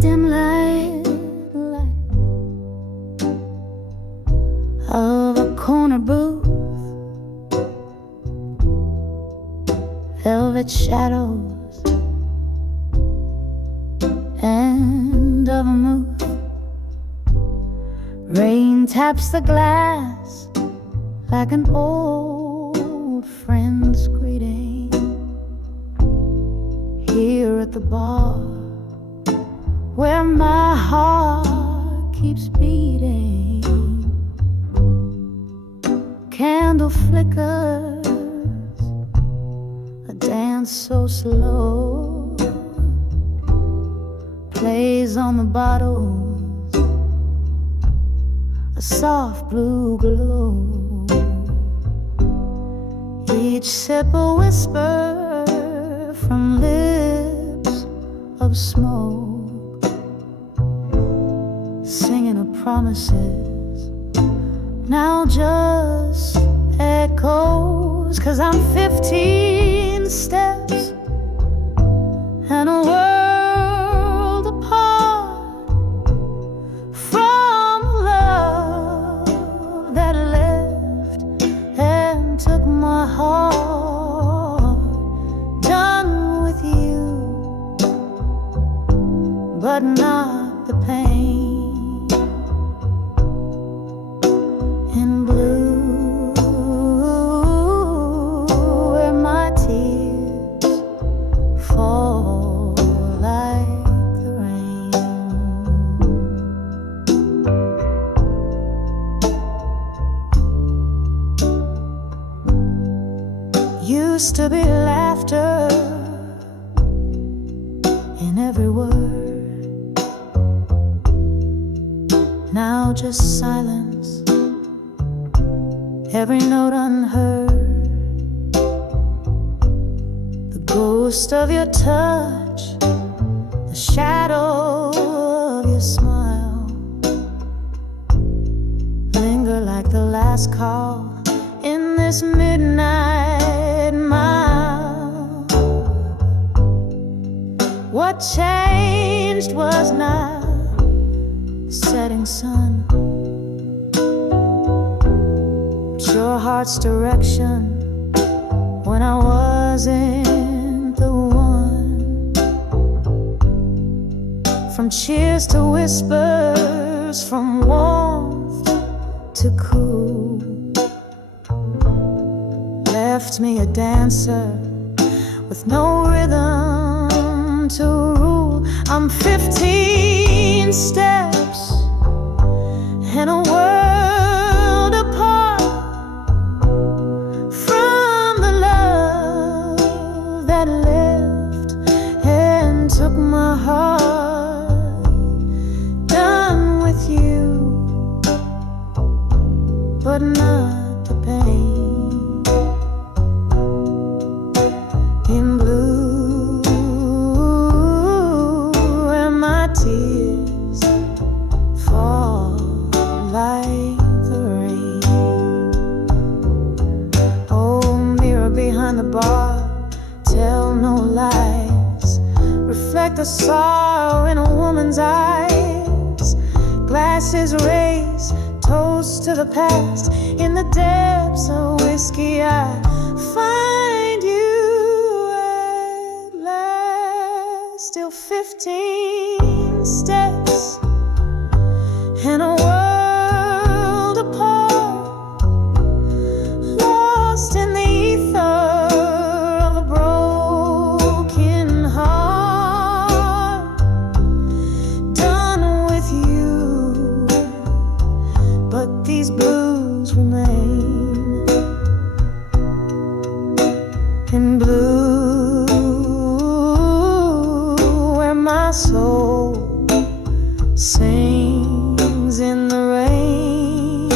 dim light of a corner booth, velvet shadows and of a mood. Rain taps the glass like an old friend's greeting. Here at the bar where my heart keeps beating, candle flickers, a dance so slow, plays on the bottles, a soft blue glow. Each sip a whisper from lips of smoke, singing of promises, now just echoes. 'Cause I'm 15 steps and a world apart from love that left and took my heart. Done with you, but not the pain. In blue, where my tears fall like the rain. Used to be laughter in every word, now just silence, every note unheard. The ghost of your touch, the shadow of your smile, linger like the last call in this midnight mile. What changed was not the setting sun, but your heart's direction when I wasn't the one. From cheers to whispers, from warmth to cool, left me a dancer with no rhythm to rule. I'm 15 steps and a world apart from the love that left and took my heart. Done with you, but not the pain. In blue, where my tears fall like the rain. Oh, mirror behind the bar, tell no lies, reflect the sorrow in a woman's eyes. Glasses raised, toast to the past. In the depths of whiskey I find you at last. Still 15 steps and a world apart, lost in the ether of a broken heart. Done with you, but these blues remain. In blue, where my soul sings in the rain,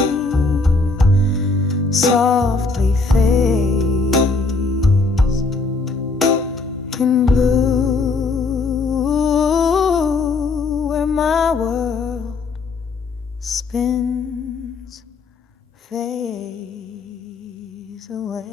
softly fades. In blue, where my world spins, fades away.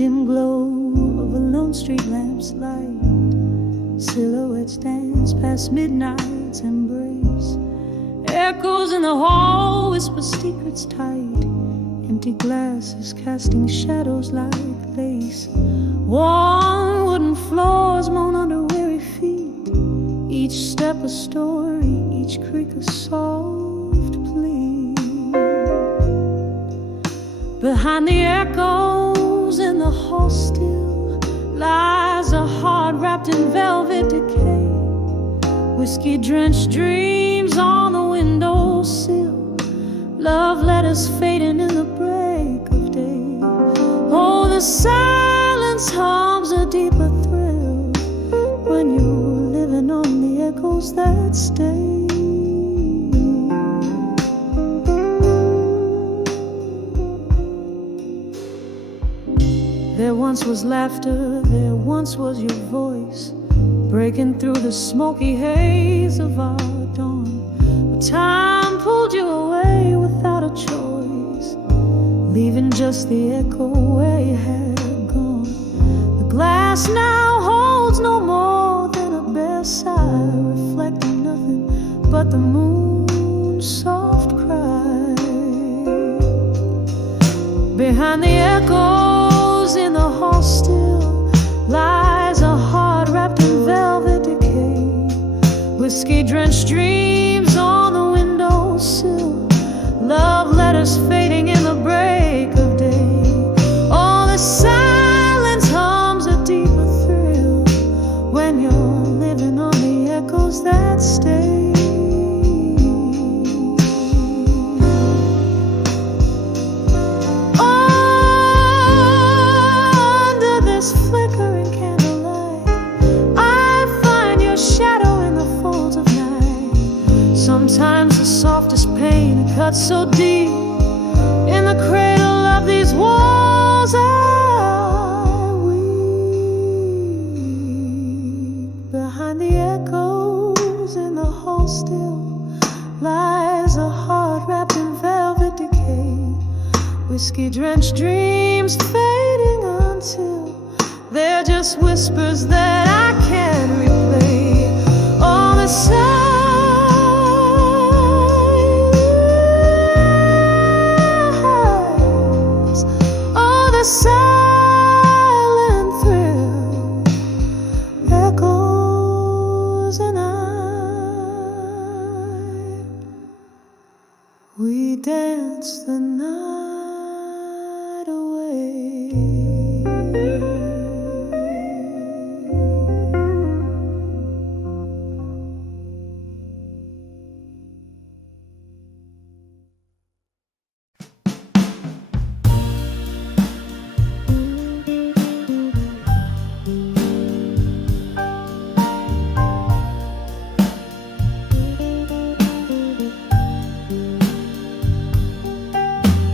dim glow of a lone street lamp's light. Silhouettes dance past midnight's embrace. Echoes in the hall whisper secrets tight. Empty glasses casting shadows like lace. Worn wooden floors moan under weary feet. Each step a story, each creak a soft plea. Behind the echoes in the hall still lies a heart wrapped in velvet decay. Whiskey-drenched dreams on the windowsill. Love letters fading in the break of day. Oh, the silence hums a deeper thrill when you're living on the echoes that stay. There once was laughter, there once was your voice, breaking through the smoky haze of our dawn. But time pulled you away without a choice, leaving just the echo where you had gone. The glass now holds no more than a bare sigh, reflecting nothing but the moon's soft cry. Behind the echoes in the hall still lies a heart wrapped in velvet decay. Whiskey-drenched dreams on the windowsill. Love letters fading in the break of day. Oh, the silence hums a deeper thrill when you're living on the echoes that stay. Under this flickering candlelight, I find your shadow in the folds of night. Sometimes the softest pain cuts so deep in the cradle of these walls. I weep. Behind the echoes in the hall still lies a heart wrapped in velvet decay. Whiskey-drenched dreams fading until they're just whispers that I can't replay. All the silence, all the silent thrill echoes, and we dance the night away.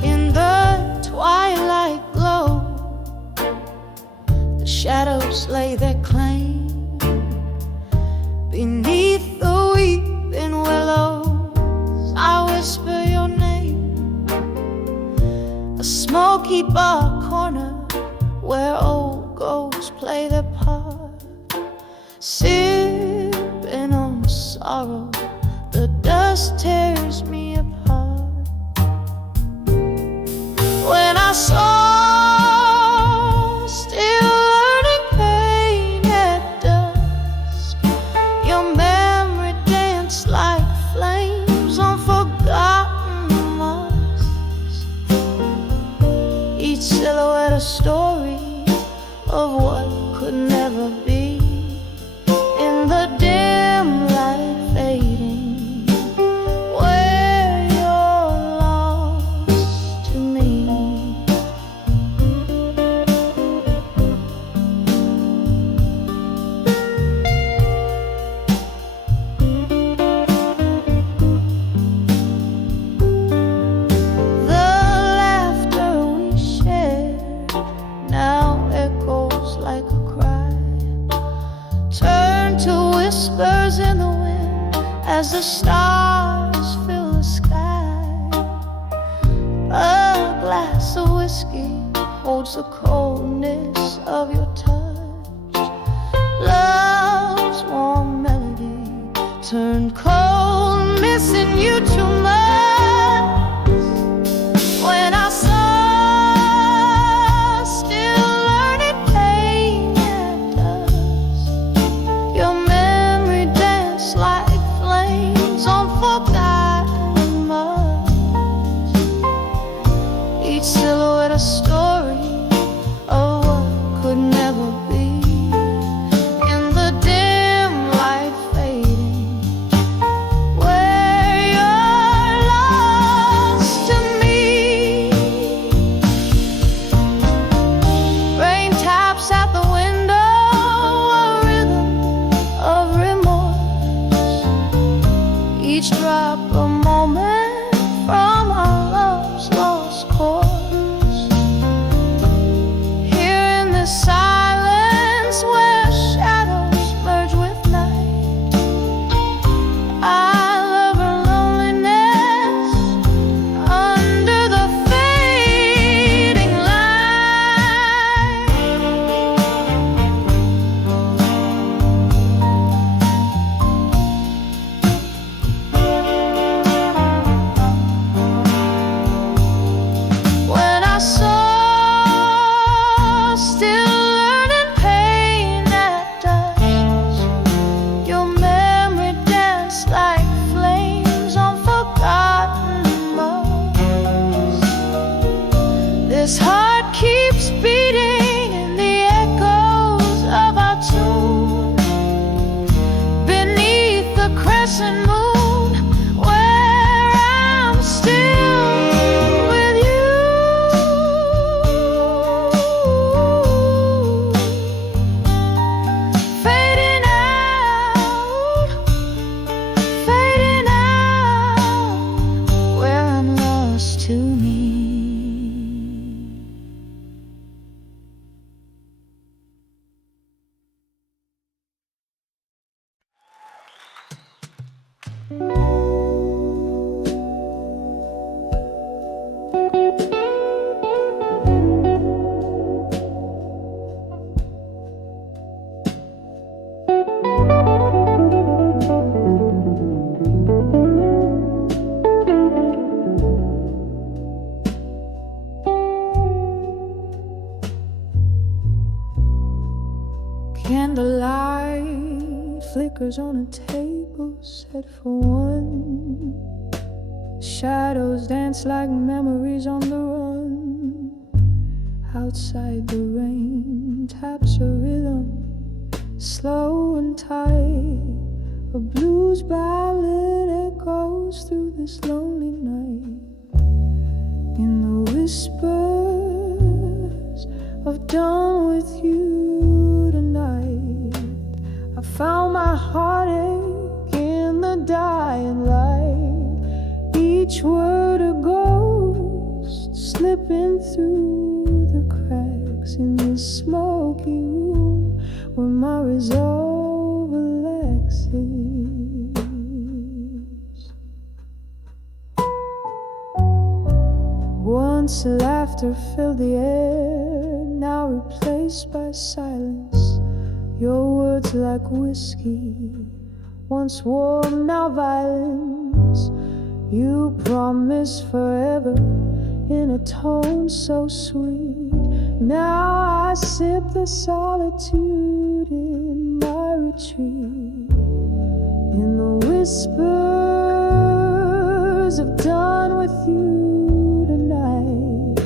In the twilight glow, the shadows lay their claim. Beneath the weeping willows, I whisper your name. A smoky bar corner where old ghosts play their part, sipping on sorrow. The dust tears me apart. When I saw still learning pain at dusk, your memory danced like flames on forgotten mosques. Each silhouette a story of what could never be. In the dim light fading, where you're lost to me. The laughter we shared now echoes like a cry, turn to whispers in the wind as the stars fill the sky. A glass of whiskey holds the coldness of your touch. Love's warm melody turned cold, missing you too much. When I saw still learning pain at dusk, your memory danced like flames on forgotten muds. Each silhouette a story of what could never be. In the dim light fading, where you're lost to me. Rain taps at the window, a rhythm of remorse. Each drop a moment from our love's lost course. Here in the silence where shadows merge with night, I love her loneliness under the fading light. When I saw still learning pain at dusk, your memory danced like flames on forgotten months. This heart keeps beating in the echoes of our tune, beneath the crescent moon, where I'm still with you. Fading out, where I'm lost to me. Candlelight flickers on a table set for one. Shadows dance like memories on the run. Outside the rain taps a rhythm, slow and tight. A blues ballad echoes through this lonely night. In the whispers of done with you tonight, I found my heartache in the dying light. Each word a ghost slipping through the cracks in the smoky room where my resolve relaxes. Once laughter filled the air, now replaced by silence. Your words like whiskey, once warm, now violence. You promise forever in a tone so sweet. Now I sip the solitude in my retreat. In the whispers of done with you tonight,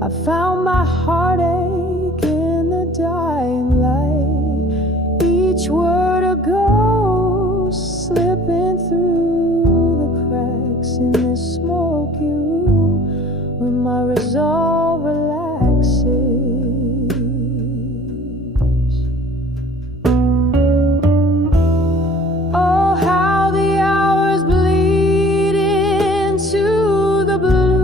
I found my heartache in the dying light. Each word a ghost slipping through the cracks in this smoky room when my resolve relaxes. Oh, how the hours bleed into the blues.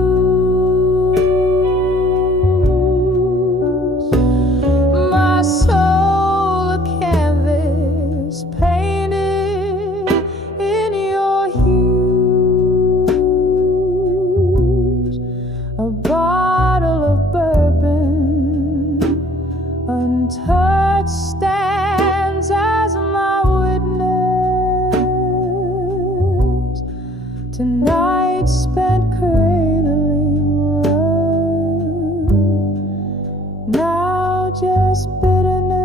endless bitterness.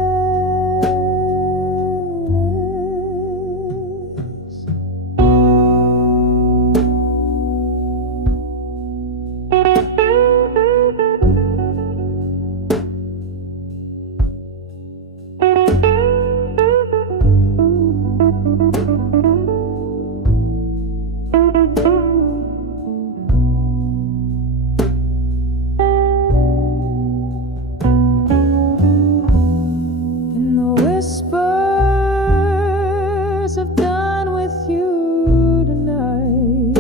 I've done with you tonight.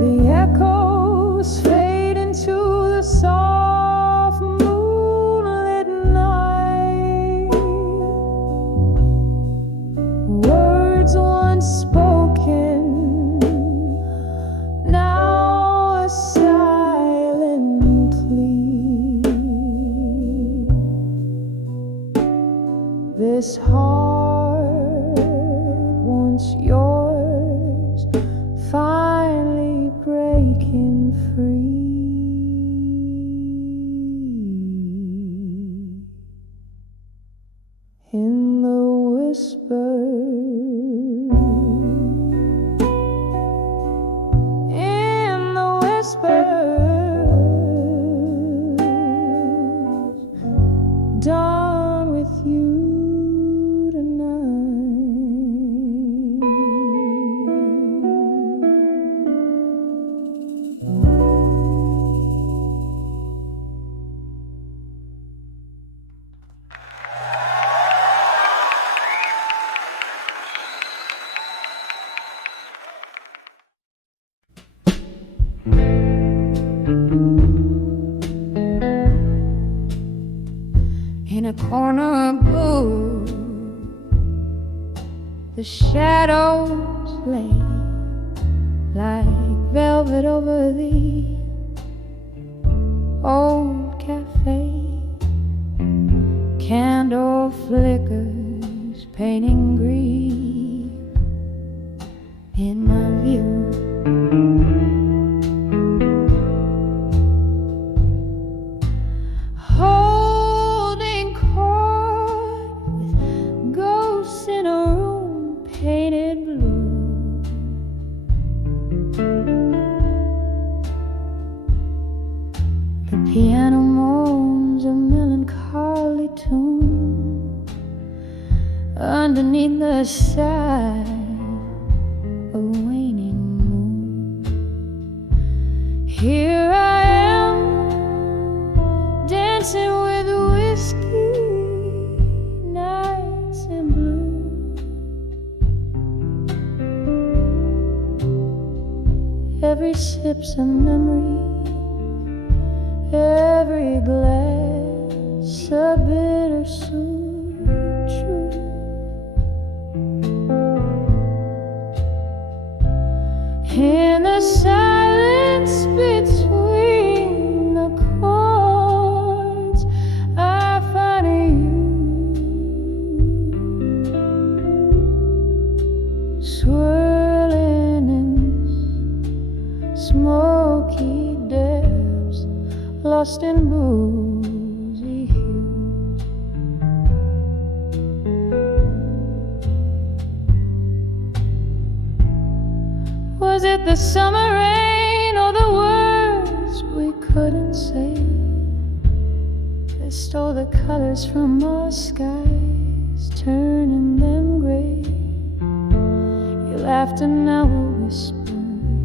The echoes fade into the soft moonlit night. Words once spoken, now a silent plea. This heart, once yours, finally breaking free. In the whisper, in the whispers, done with you. In a corner blue, the shadows lay like velvet over the old cafe. Candle flickers painting grief in my view. Piano moans a melancholy tune underneath the side of a waning moon. Here I am, dancing with whiskey, nights in blue. Every sip's a memory, every glass a bittersweet truth. In the silence between the chords, I find you swirling in smoky depths, lost in boozy hues. Was it the summer rain or the words we couldn't say that stole the colors from our skies, turning them gray? You laughed and now a whisper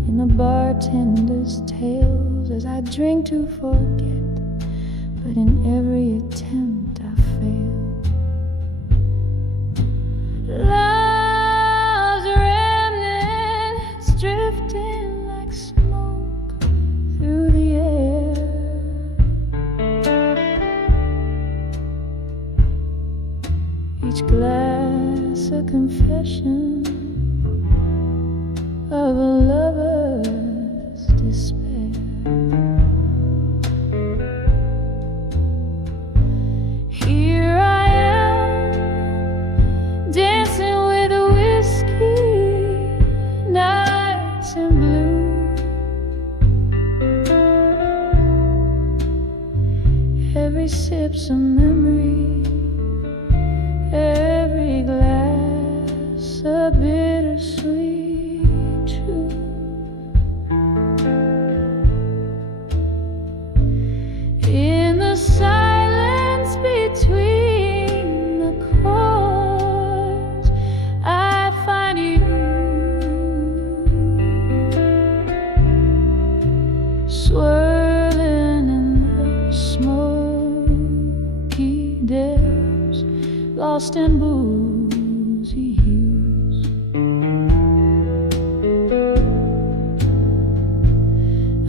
in the bartender's tales as I drink to forget, but in every attempt I fail. Love's remnants drifting like smoke through the air. Each glass a confession of a lover's despair. Here I am, dancing with a whiskey, nights in blue. every sip's a memory, every glass a bittersweet truth. In the silence between the chords, I find you, swirling in the smoky depths, lost in boozy hues.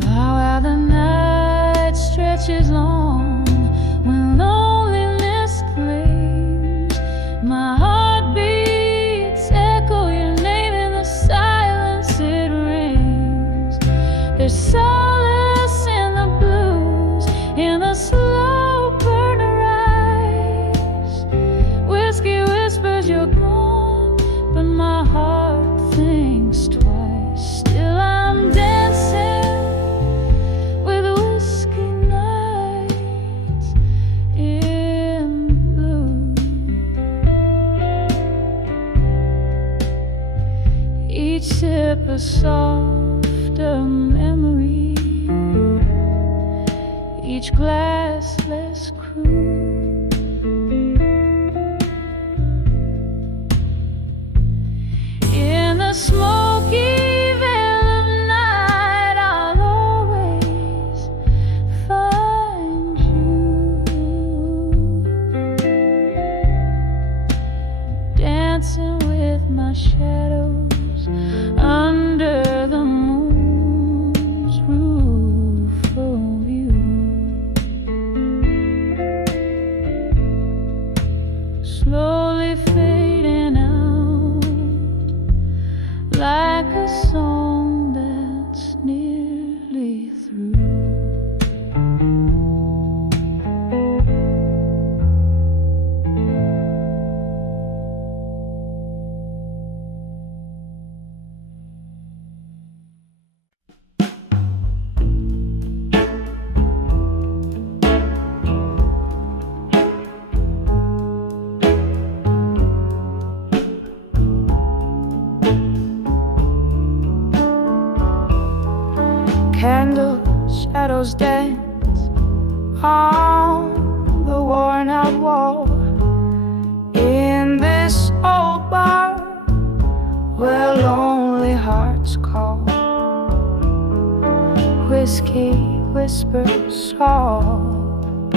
How the night stretches long when loneliness claims my heartbeats, echo your name in the silence it rings. There's solace in the blues, in the slow burner eyes. Whiskey whispers you're gone, but my heart thinks twice. Still I'm dancing with whiskey nights in blue. Each sip a softer memory, each glass less cruel. In the smoky veil of night, I'll always find you, dancing with my shadows under the moon's rueful view. Slowly fading out like a song that's nearly through. Candle shadows dance on the worn out wall in this old bar where lonely hearts call. Whiskey whispers soft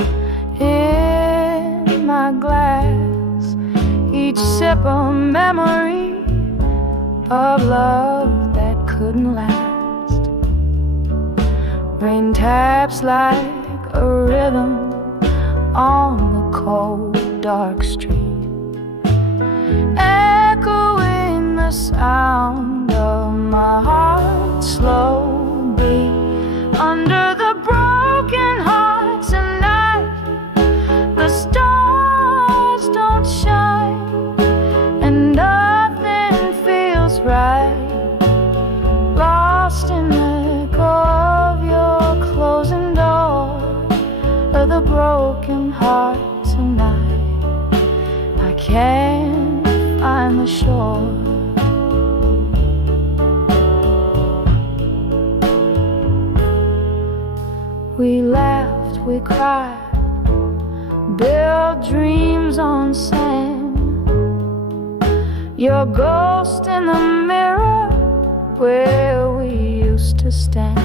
in my glass, each sip a memory of love that couldn't last. Rain taps like a rhythm on the cold, dark street, echoing the sound of my heart's slow beat. Under the broken heart tonight, the stars don't shine, and nothing feels right. Lost in the echo of your closing door of the broken heart tonight, I can't find the shore. We laughed, we cried, built dreams on sand. Your ghost in the mirror where we used to stand.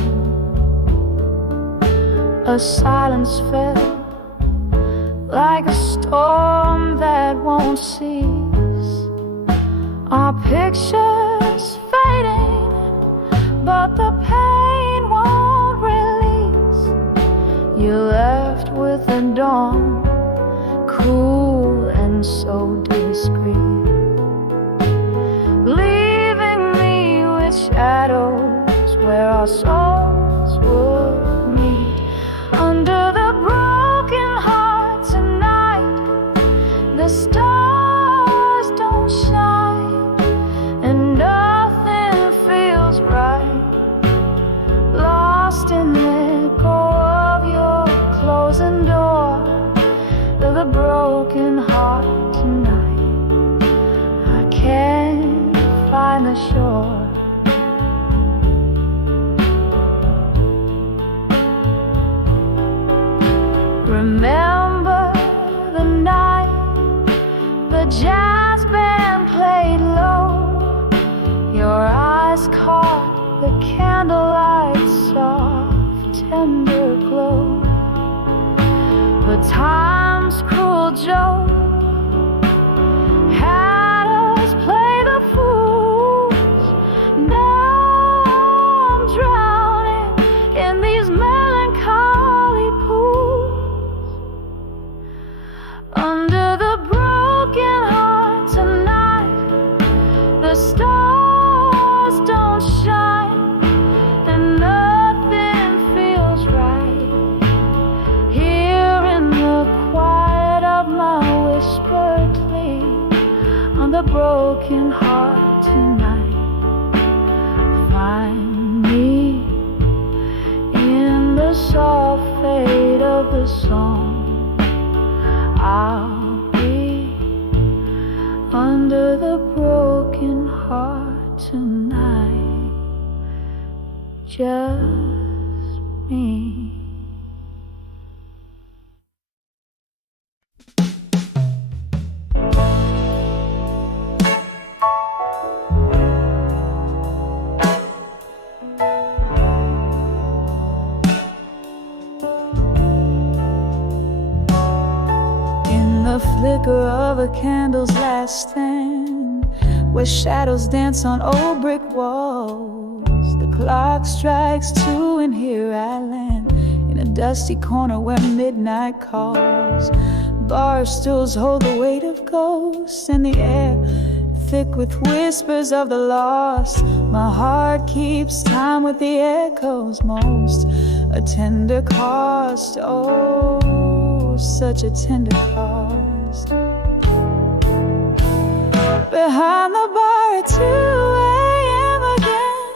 A silence fell like a storm that won't cease. Our pictures fading, but the pain won't release. You left with the dawn, cool and so discreet, leaving me with shadows where our souls would meet. Under the broken heart tonight, the stars don't shine, and nothing feels right. Lost in the echo of your closing door remember the night the jazz band played low. Your eyes caught the candlelight's soft, tender glow. But time's cruel joke had us play the fools. Now I'm drowning in these melancholy pools. Under the broken heart tonight, the stars don't shine, and nothing feels right. Here in the quiet of my whispered plea, on the broken heart tonight, find me in the soft fade of the song. I'll be under the broken heart tonight, just me. The flicker of a candle's last stand, where shadows dance on old brick walls. The clock strikes 2 and here I land, in a dusty corner where midnight calls. Bar stools hold the weight of ghosts, and the air thick with whispers of the lost. My heart keeps time with the echoes, most a tender cost. Oh, such a tender cost. Behind the bar at 2 a.m. again,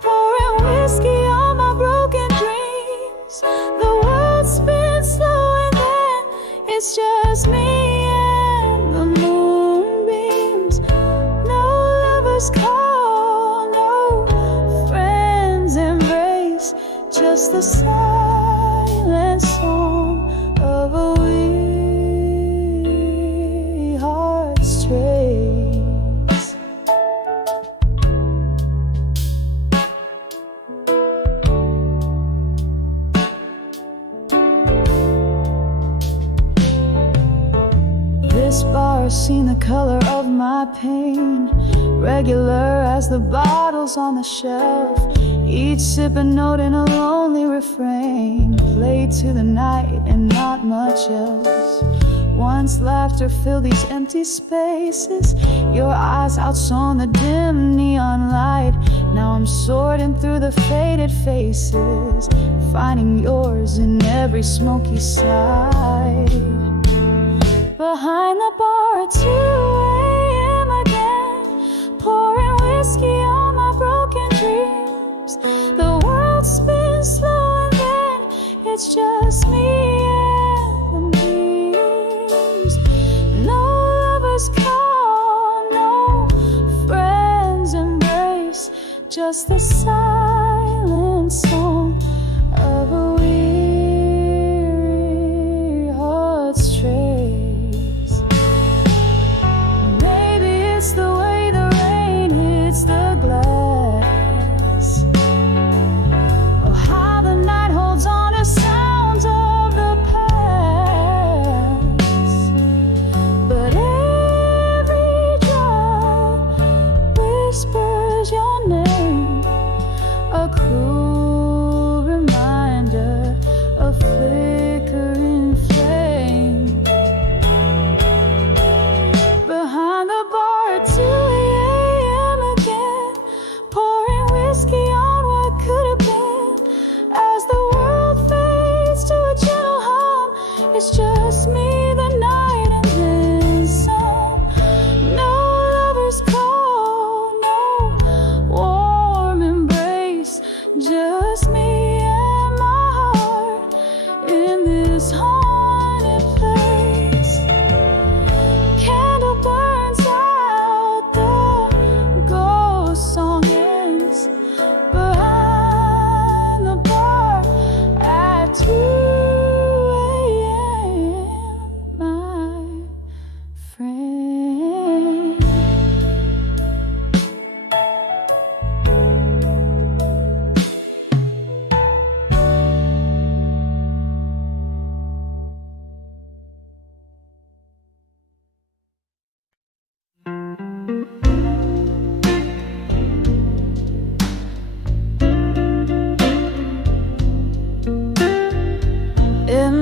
pouring whiskey on my broken dreams. The world spins slow and then it's just me and the moonbeams. No lovers call, no friends embrace, just the silent song of a weary heart's trace. This bar's seen the color of my pain, regular as the bottles on the shelf. Each sip a note in a lonely refrain, played to the night and not much else. Once laughter filled these empty spaces, your eyes outshone the dim neon light. Now I'm sorting through the faded faces, finding yours in every smoky side. Behind the bar at 2 a.m. again, pouring whiskey on my broken dreams. The world spins slow and then it's just me and the dreams. No lovers call, no friends embrace, just the silent song of a weary heart's trace. It's the way the rain hits the glass, or how the night holds on to sounds of the past. But every drop whispers your name,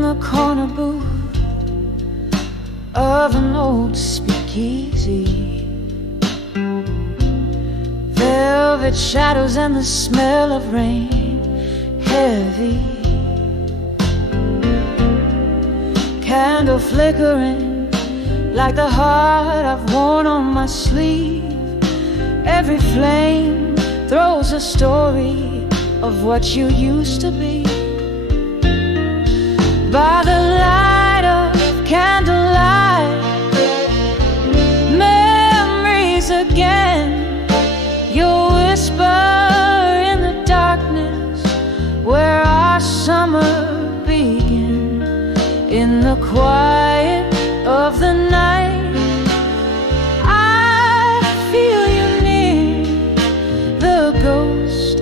the corner booth of an old speakeasy. Velvet shadows and the smell of rain heavy. Candle flickering like the heart I've worn on my sleeve. Every flame throws a story of what you used to be. By the light of candlelight, memories again. You'll whisper in the darkness where our summer began. In the quiet of the night, I feel you near, the ghost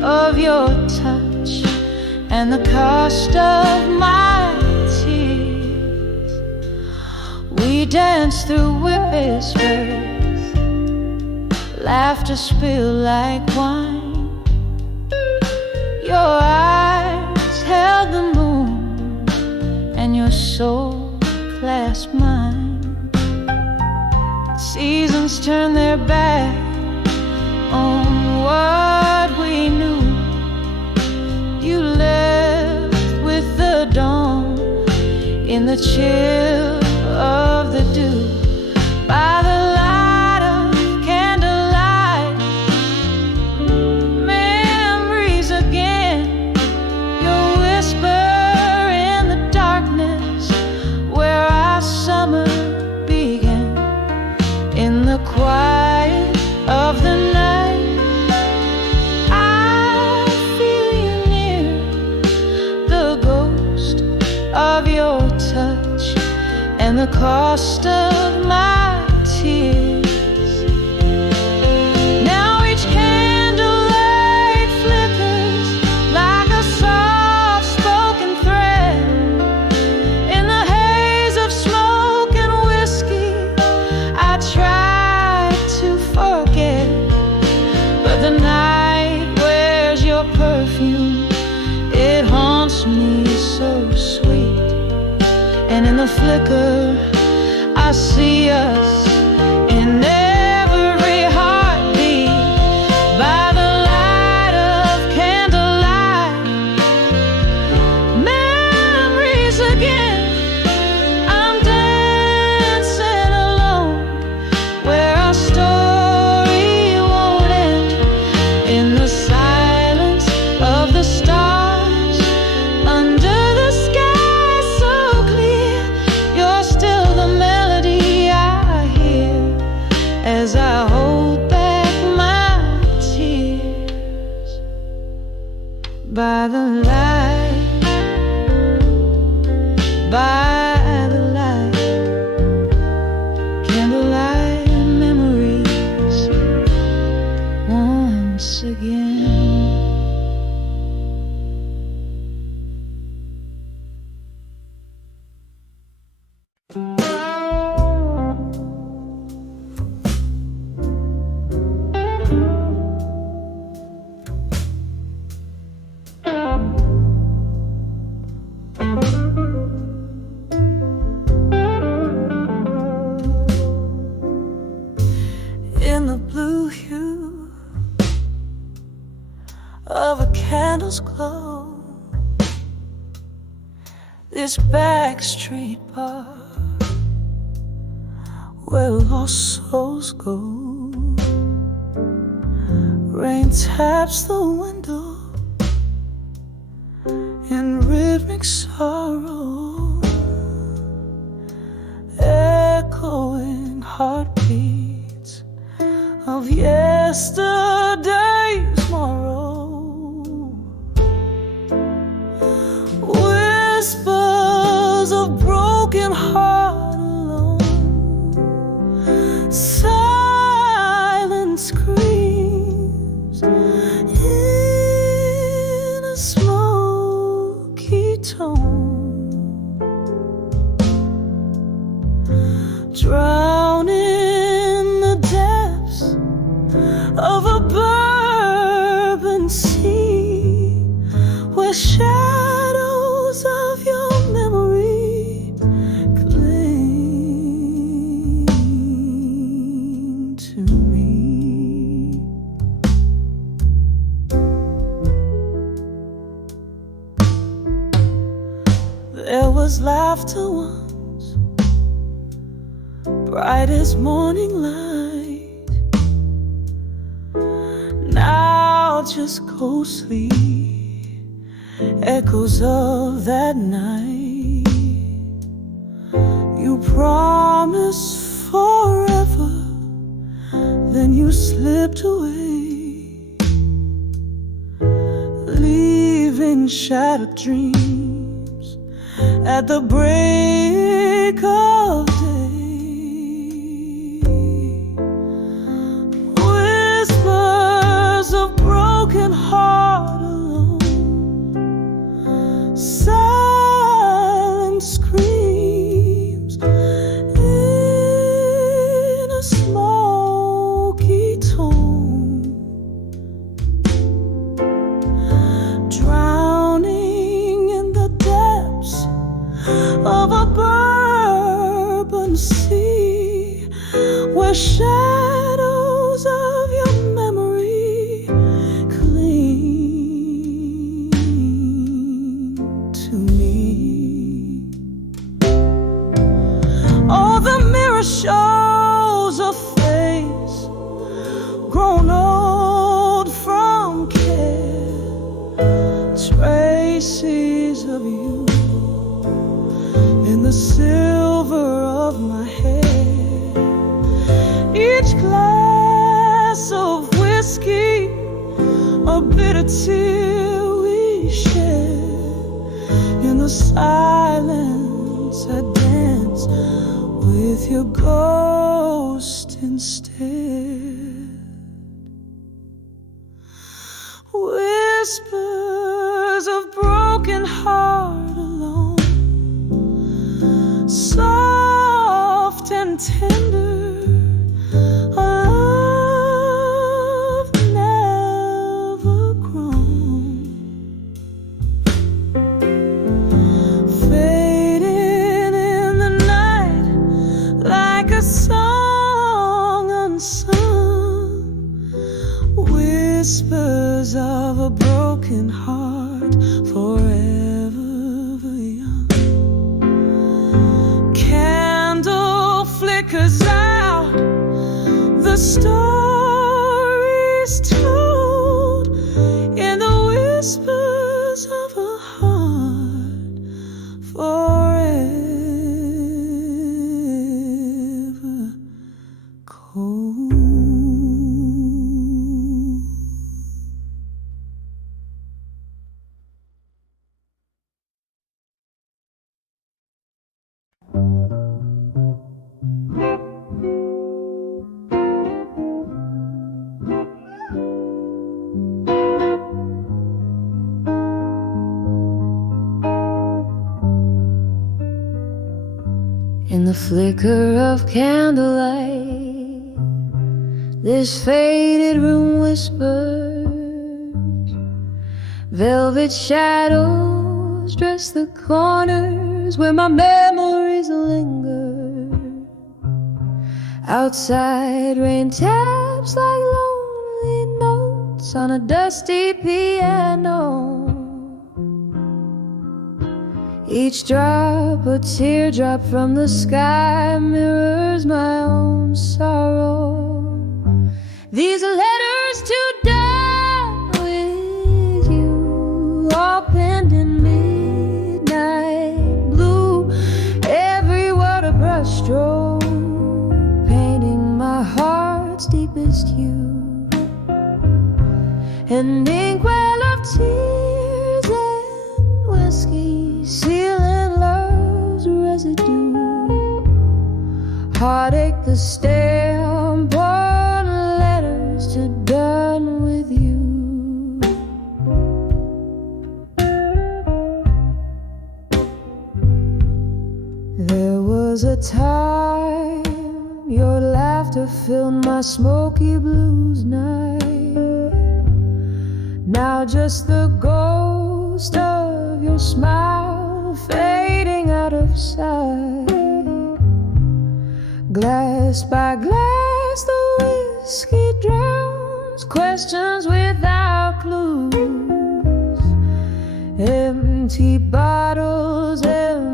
of your touch and the cost of my tears. We dance through whispers, laughter spill like wine. Your eyes held the moon and your soul clasped mine. Seasons turn their back on what we knew. You left with the dawn in the chill of the dew. By the light of candlelight, memories again. You'll whisper in the darkness where our summer began. In the quiet of the night, I feel you near, the ghost of your touch and the cost of my tears. Now each candlelight flickers like a soft-spoken thread. In the haze of smoke and whiskey, I try to forget, but the night wears your perfume. It haunts me so sweet. And in the flicker, I see us in every heartbeat. By the light of candlelight, memories again. I'm dancing alone where our story won't end. In the silence of the stars, under the sky so clear, you're still the melody I hear as I hold back my tears. By the light, by the light, candlelight memories once again. In the blue hue of a candle's glow, this back street bar where lost souls go. Rain taps the window in rhythmic sorrow, echoing heartbeats of yesterday's morrow. Whispers of broken heart alone, silent screams in a smoky tone, drown in the depths of a bourbon sea, where shadows of your memory There was laughter once, bright as morning light. Now just ghostly echoes of that night. You promised forever, then you slipped away, leaving shattered dreams at the break of day. Whispers of broken heart alone, silent screams in a smoky tone, drowning in the depths of a bourbon sea, where shadows of your memory cling to me. Oh, the mirror shows a face grown old from care, traces of you in the silver of my hair. Each glass of whiskey, a bitter tear we share. In the silence I dance with your ghost instead. Whispers of broken heart alone, soft and tender, a love never grown, fading in the night like a song unsung. Whispers of a broken heart, forever young. Candle flickers out, the stories told in the whispers of a heart, forever cold. In the flicker of candlelight, this faded room whispers. Velvet shadows dress the corners where my memories linger. Outside, rain taps like lonely notes on a dusty piano. Each drop, a teardrop from the sky, mirrors my own sorrow. These are letters to die with you, all penned in midnight blue. Every word a brushstroke, painting my heart's deepest hue. An inkwell of tears and whiskey, sealing love's residue. Heartache the stamp on letters to done with you. There was a time your laughter filled my smoky blues night. Now just the ghost of your smile fading out of sight. Glass by glass the whiskey drowns questions without clues. Empty bottles, empty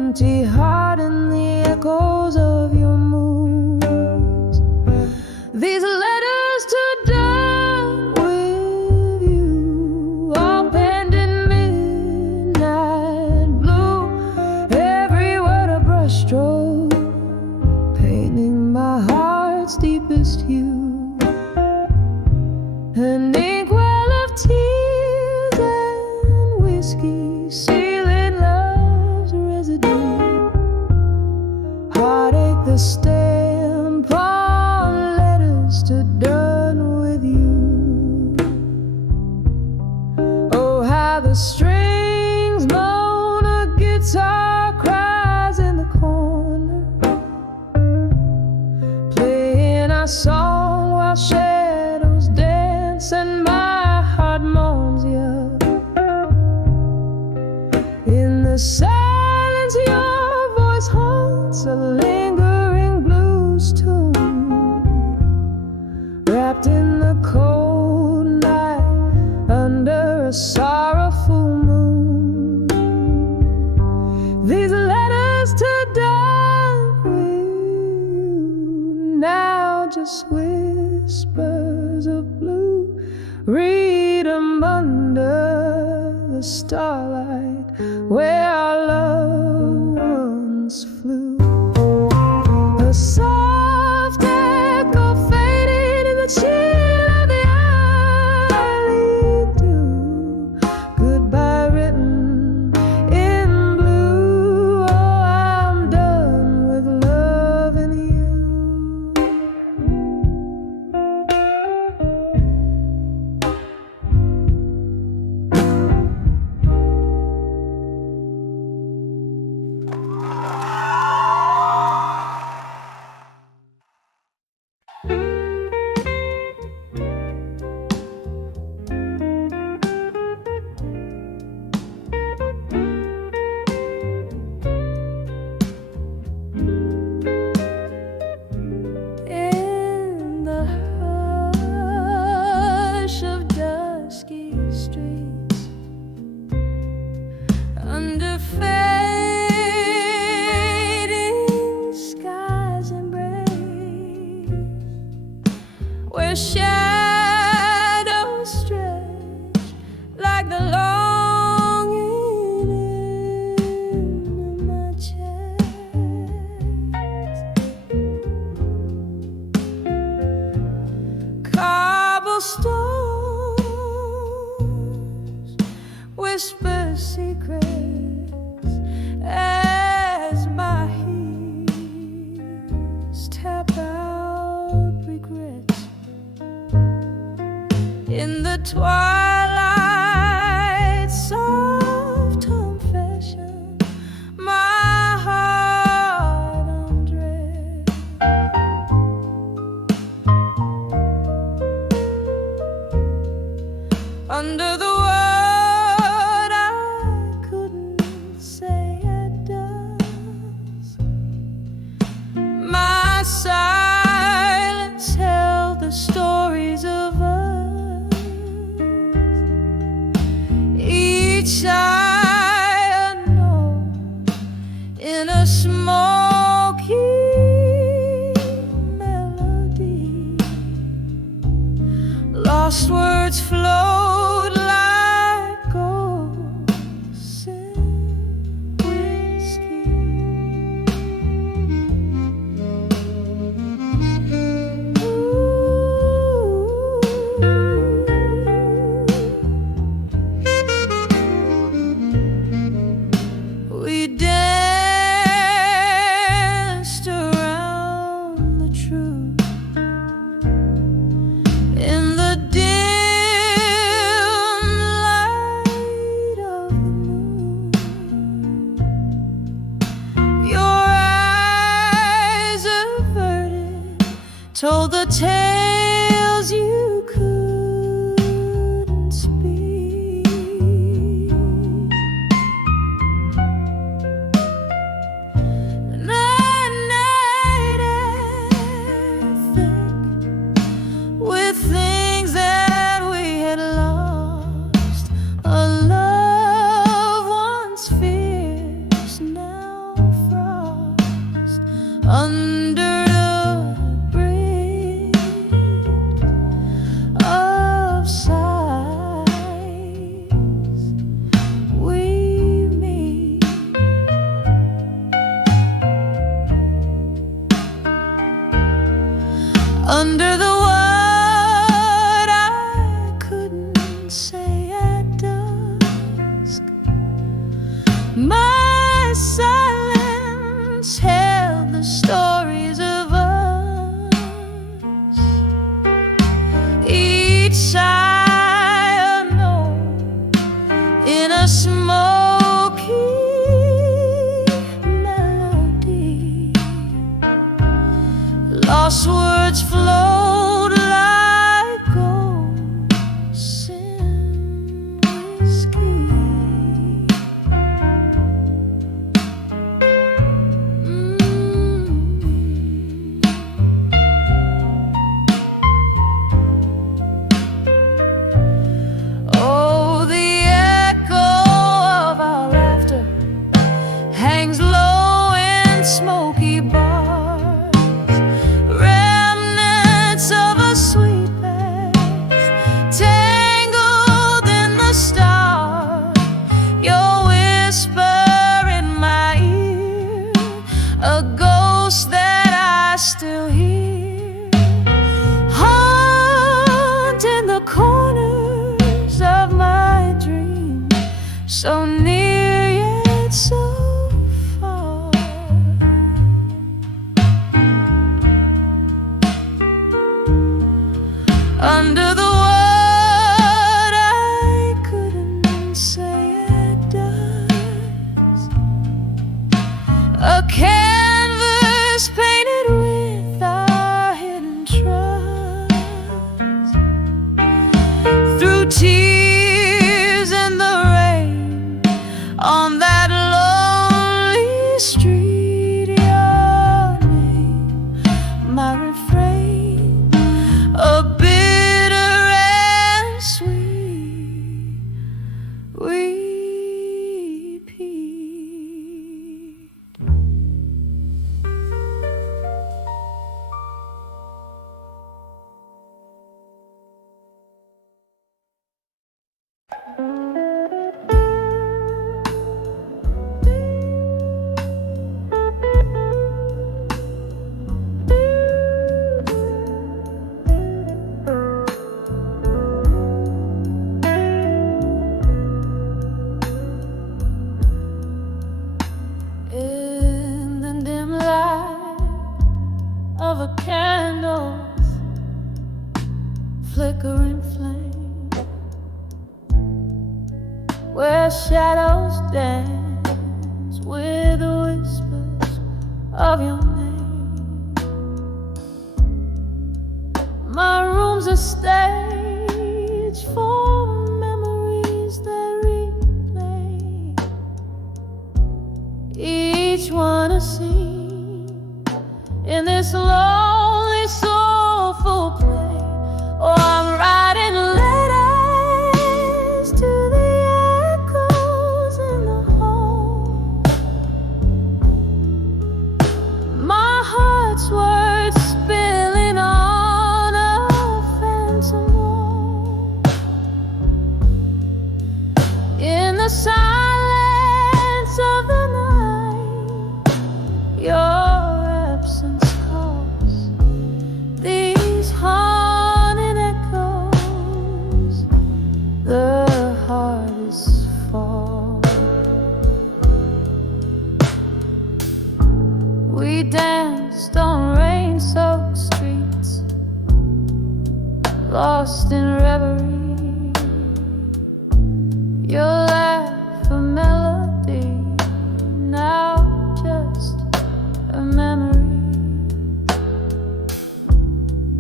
whiskey, sealing love's residue. Heartache, the stamp on letters to done with you. Oh, how the strings moan, a guitar cries in the corner, playing our song while shadows dance and my heart mourns you. In the silence your voice haunts a lingering blues tune, wrapped in the cold night under a sorrowful moon. These letters to done with you, now just whispers of blue. Read 'em under the starlight where our loved ones flew. A soft echo fading in the chill of the alley dew. Goodbye written in blue. Oh, I'm done with loving you. In the hush of dusky streets, under fading skies embrace, where shadows stretch like the longing in my chest. Cobblestones whisper secrets as my heels tap out regrets. In the twilight, soft confession, my heart undressed. Under the word I couldn't say at dusk, my silence held the stories of us. Each sigh unknown in a smoky melody. Lost words flowed like ghosts in whiskey. We danced around the truth in the dim light of the moon. Your eyes averted told the tales you couldn't speak. And I thick with things that we had lost. A love once fierce, now frost under the bridge. My silence held the stories of us, each sigh a note in a smoky melody. Lost words flowed like ghosts in whiskey. Oh, the echo of our laughter hangs low in smoky bars, remnants of a sweet past, tangled in the stars. Your whisper in my ear, a ghost that I still hear, haunting the corners of my dreams, so near yet so far. Under the word I couldn't say it does, a canvas painted with our hidden trust. Through tears and the rain on that lonely street, your name, my refrain, a bitter and sweet repeat. In the dim light of a candle's flickering flame, where shadows dance with the whispers of your name, my room's a stage for memories that replay, each one a scene in this lonely, soulful play. Oh, I'm writing letters to the echoes in the hall, my heart's words spilling on a phantom wall. In the silence of the night, your absence calls these haunted echoes, the hardest fall. We danced on rain-soaked streets, lost in reverie. Your laugh a melody, now just a memory.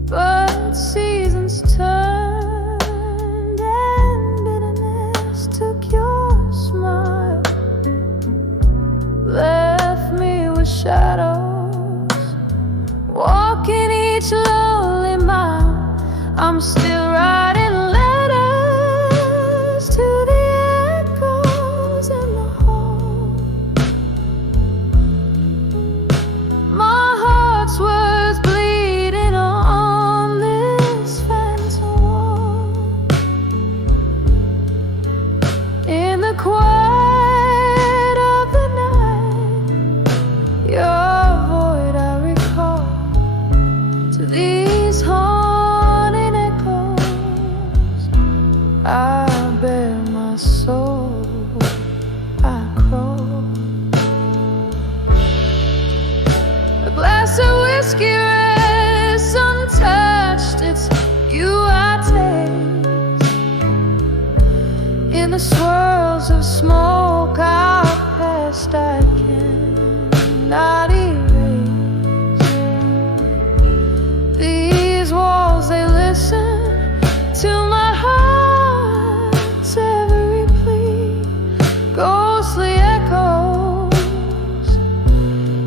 But seasons turned and bitterness took your smile, left me with shadows, walking each lonely mile. I'm still riding whiskey rests untouched. It's you I taste in the swirls of smoke our past I cannot erase. These walls, they listen to my heart's every plea. Ghostly echoes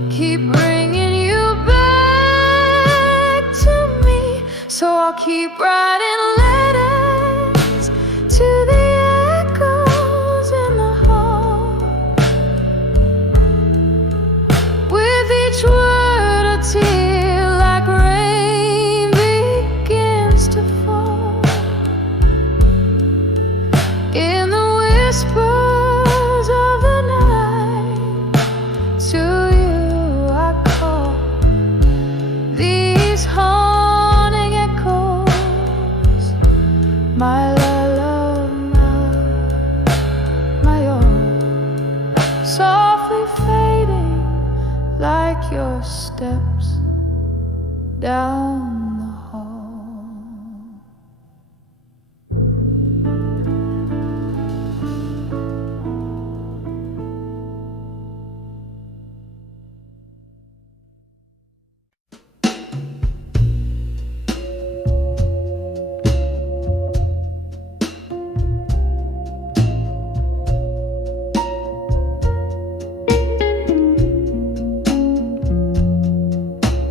keep bringing you back to me. So I'll keep writing letters to the echoes in the heart. With each word a tear like rain begins to fall. In the whispers of the night, to you I call. These haunting echoes, my love, my own, softly fading like your steps down the hall.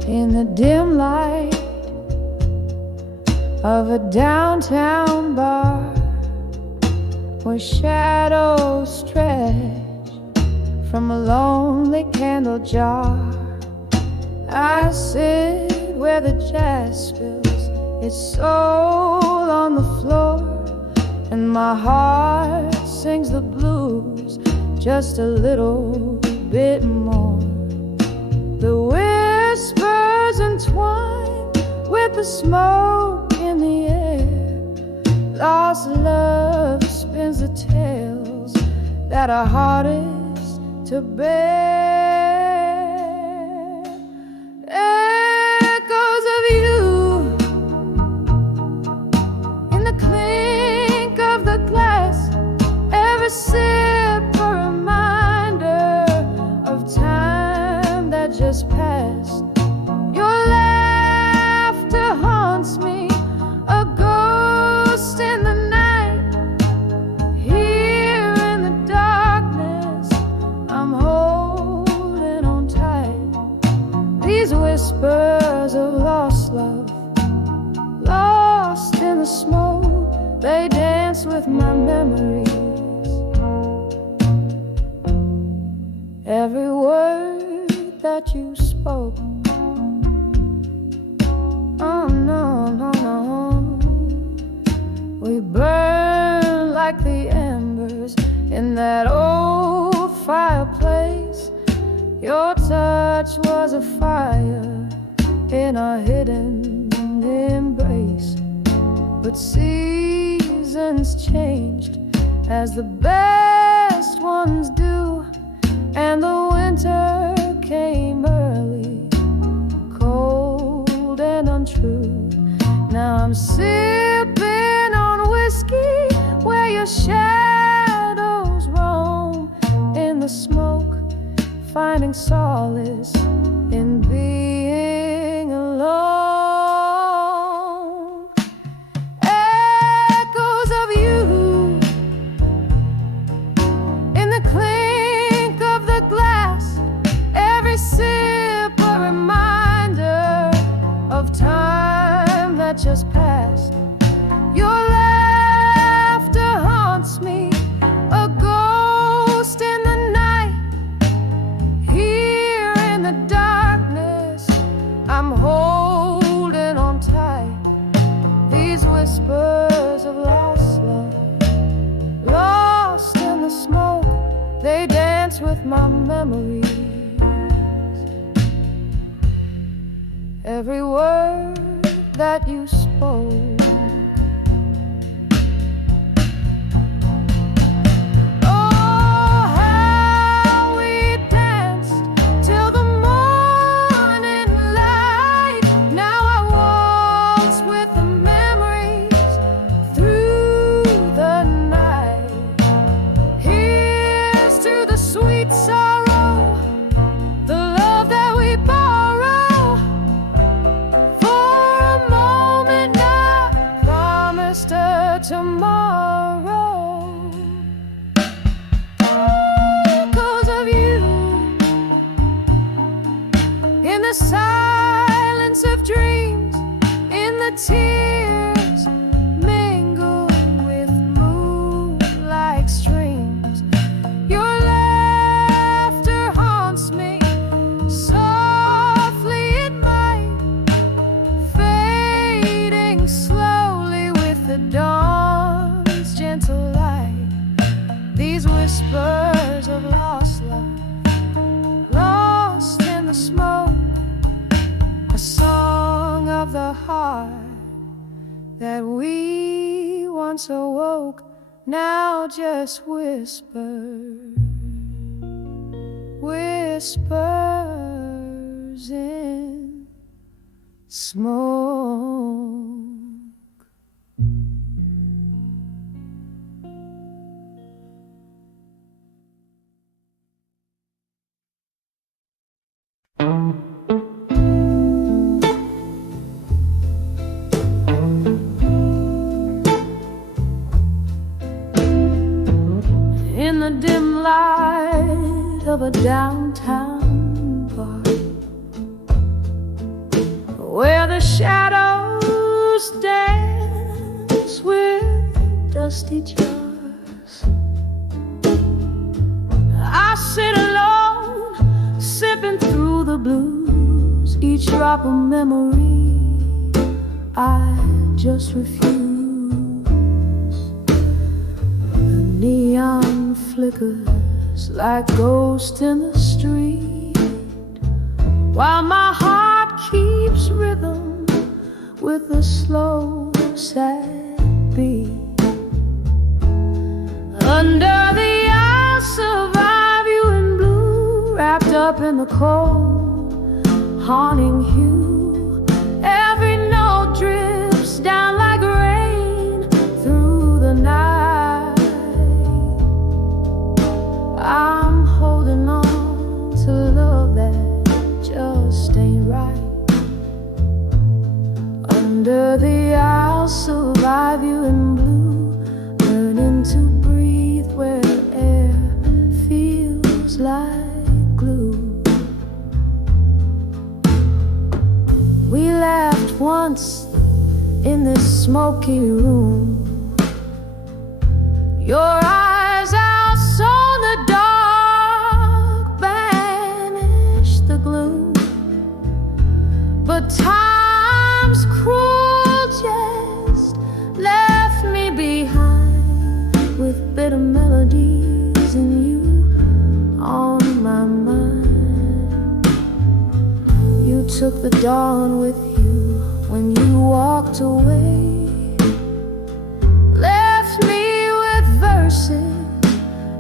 In the dim light of a downtown bar, where shadows stretch from a lonely candle jar, I sit where the jazz spills its soul on the floor, and my heart sings the blues just a little bit more. The whispers entwine with the smoke in the air. Lost love spins the tales that are hardest to bear. Echoes of you in the clink of the glass, every sip a reminder of time that just passed. Your laughter haunts me, a ghost in the night. Here in the darkness, I'm holding on tight. These whispers of lost love, lost in the smoke, they dance with my memories. Every word that you spoke, oh no, no, no, we burn like the embers in that old fireplace. Your touch was a fire in a hidden embrace. But seasons changed as the best ones do, and the winter came early, cold and untrue. Now I'm sipping on whiskey where your shadows roam in the smoke, finding solace in being alone. Echoes of you in the clink of the glass, every sip a reminder of time that just passed. Your laughter haunts me, a ghost in the night. Here in the darkness, I'm holding on tight. These whispers of lost love, lost in the smoke, they dance with my memories. Every word that you spoke, oh, how we danced till the morning light. sweet sorrow, the love that we borrow. For a moment now, promised her tomorrow. Echoes of you in the silence of dreams, in the tears mingled with moonlight streams. Your laughter haunts me, softly it might, fading slowly with the dawn's gentle light. These whispers of lost love, lost in the smoke, a song of the heart that we once awoke, now just whispers in smoke. In the dim light of a downtown bar, where the shadows dance with dusty jars, I sit alone, sipping through the blues, each drop a memory I just refuse. The neon flickers like ghosts in the street, while my heart keeps rhythm with a slow, sad beat. Under the I'll survive you in blue, wrapped up in the cold, haunting hue. Every note drips down like rain through the night. I'm holding on to love that just ain't right. Under the I'll survive you in blue, learning to breathe where air feels like glue. We laughed once in this smoky room, your eyes out on the dark banished the gloom, but time's cruel jest left me behind with bitter melodies and you on my mind. You took the dawn with you when you walked away, left me with verses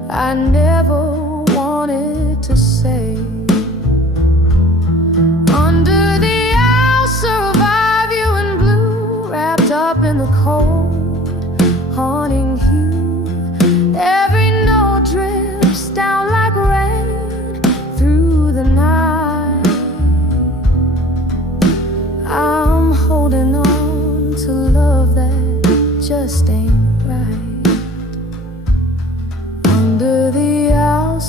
I never wanted to say. Under the I'll survive you in blue, wrapped up in the cold, haunting hue. Every note drips down like rain through the night. I'm holding on to love that just ain't right. Under the I'll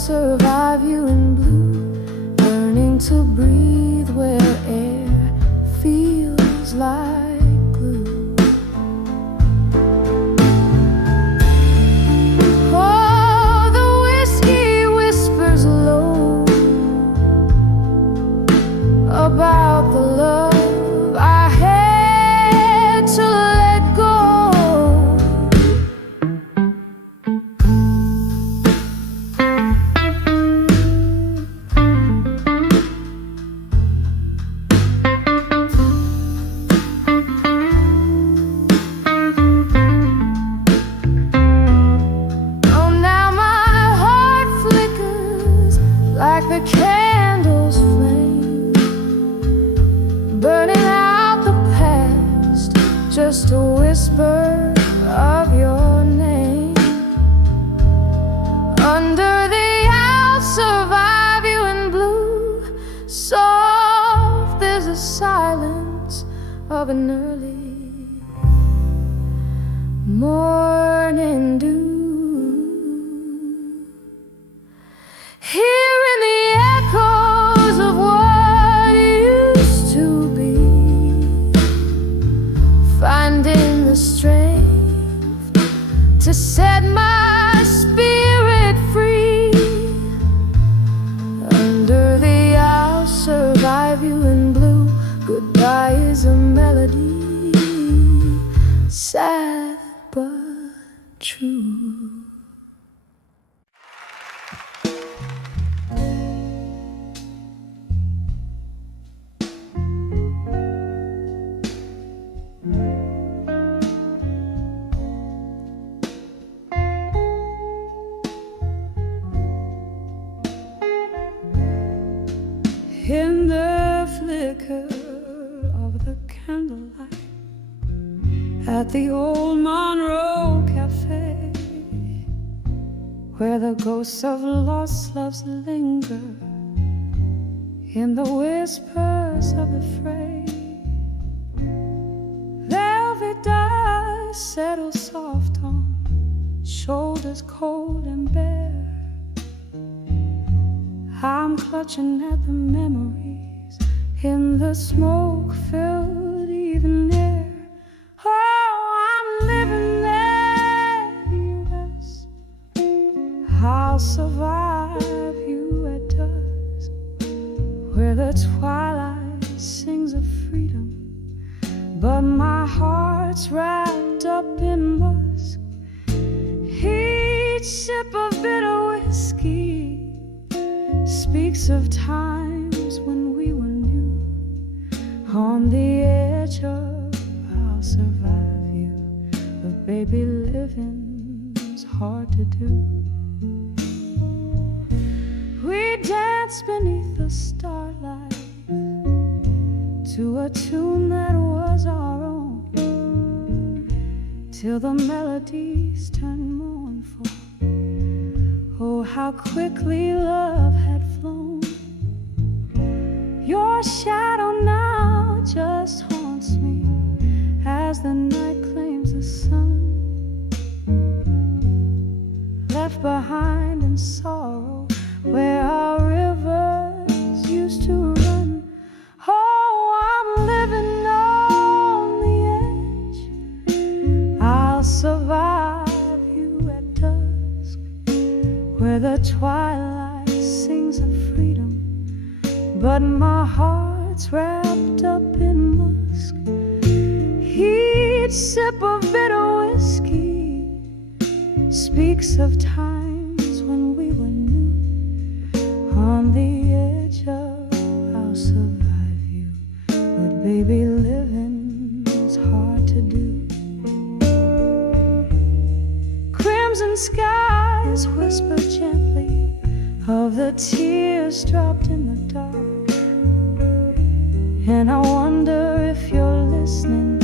of an early morning dew, hearing the echoes of what used to be, finding the strength to set my spirit free. Under the I'll survive you in blue, goodbye is a melody, sad but true. In the flicker of the candlelight at the old Monroe Cafe, where the ghosts of lost loves linger in the whispers of the fray, velvet dust settles soft on shoulders cold and bare. I'm clutching at the memories in the smoke-filled evening air. Oh, I'm living there, you rest. I'll survive you at dusk, where the twilight sings of freedom, but my heart's wrapped up in musk. Each sip of bitter whiskey speaks of times when we were new. On the edge of I'll survive you, but baby, living's hard to do. We danced beneath the starlight to a tune that was our own, till the melodies turned mournful. Oh, how quickly love had flown. Your shadow now just haunts me as the night claims the sun, left behind in sorrow where our rivers used to run. Oh, I'm living on the edge. I'll survive you at dusk, where the twilight sings of freedom, but my heart's wrapped up in musk. Each sip of bitter whiskey speaks of times when we were new. On the edge of I'll survive you, but baby, living's hard to do. Crimson skies whisper gently of the tears dropped in the dark, and I wonder if you're listening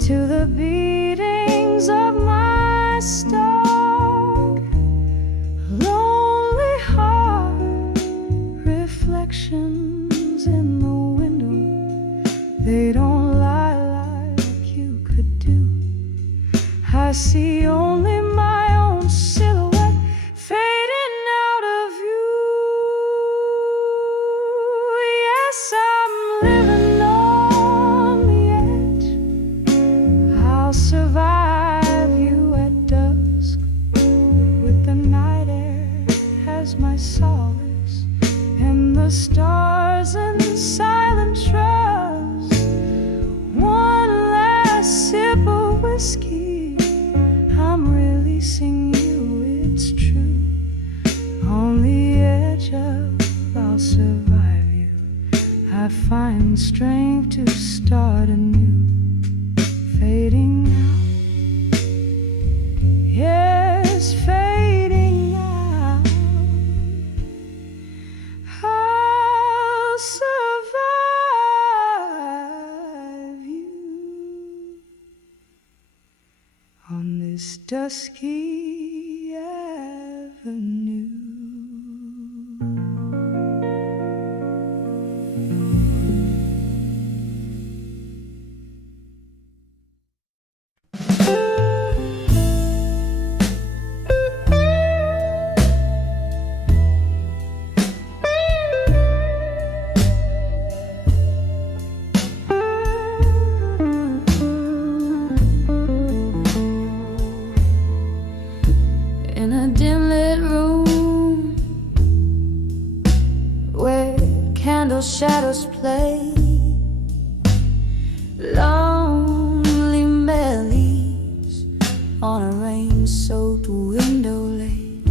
to the beatings of my stark, lonely heart. Reflections in the window, they don't lie like you could do. I see only my own silhouette fading out of you. Yes, I'm living on the edge. I'll survive you at dusk, with the night air as my solace, and the stars in silent trust. One last sip of whiskey, I'm releasing you, it's true. On the edge of I'll survive you, I find strength to start anew. Fading out, yes, fading out. I'll survive you on this dusky avenue. candle shadows play lonely melodies on a rain-soaked window lane.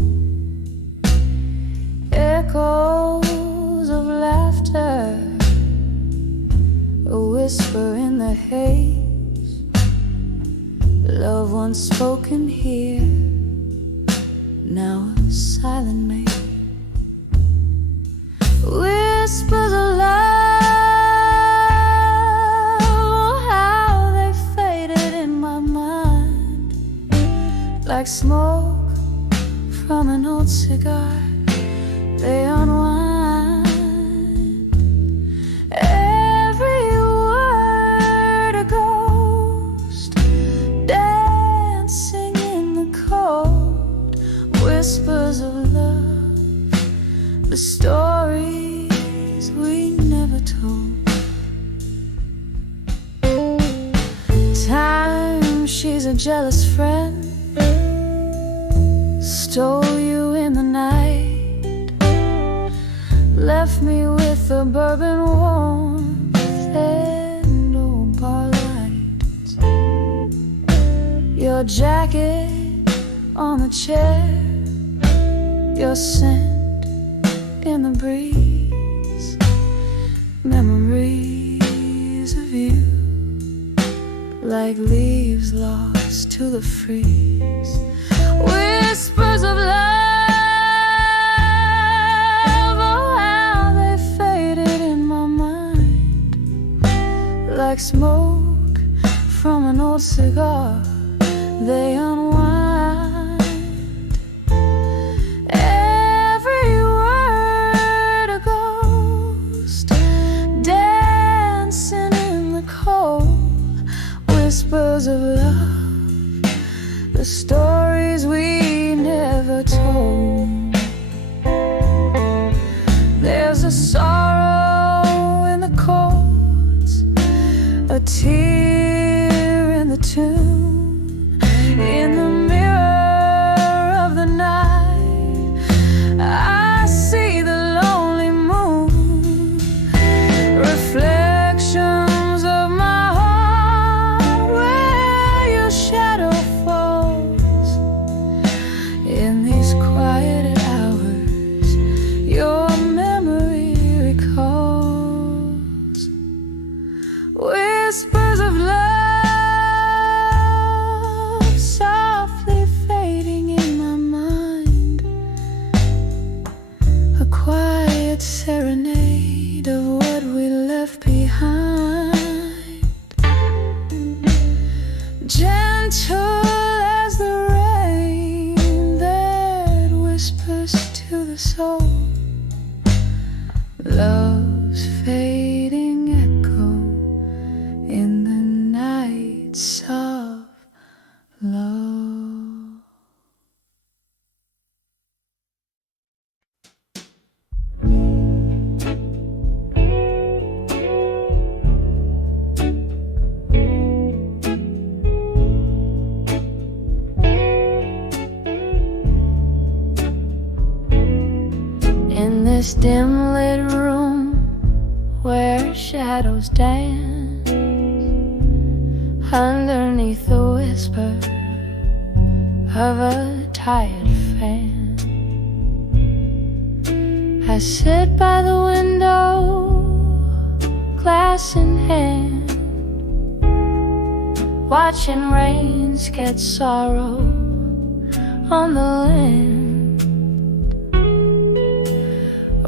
Echoes of laughter, a whisper in the haze, love once spoken here, now a silent maze. Whispers of love, oh, how they faded in my mind, like smoke from an old cigar. They unwind, every word a ghost, dancing in the cold. Whispers of love, the stories we never told. Time, she's a jealous friend, stole you in the night, left me with a bourbon warmth and old bar lights. Your jacket on the chair, your scent in the breeze, memories of you, like leaves lost to the freeze. Whispers of love, oh, how they faded in my mind, like smoke from an old cigar. They unwind, every word a ghost, dancing in the cold. Whispers of love, the stories we never told. There's a sorrow in the chords, a tear in the tune, in the mirror of the night. I see the lonely moon, reflections of my heart, where your shadow falls. In these quiet hours, your memory recalls. Whispers of love, softly fading in my mind, a quiet serenade of what we left behind. Gentle as the rain that whispers to the soul, love's fading echo in the nights of love. In this dim lit room where shadows dance underneath the whisper of a tired fan, I sit by the window, glass in hand, watching rains get sorrow on the land.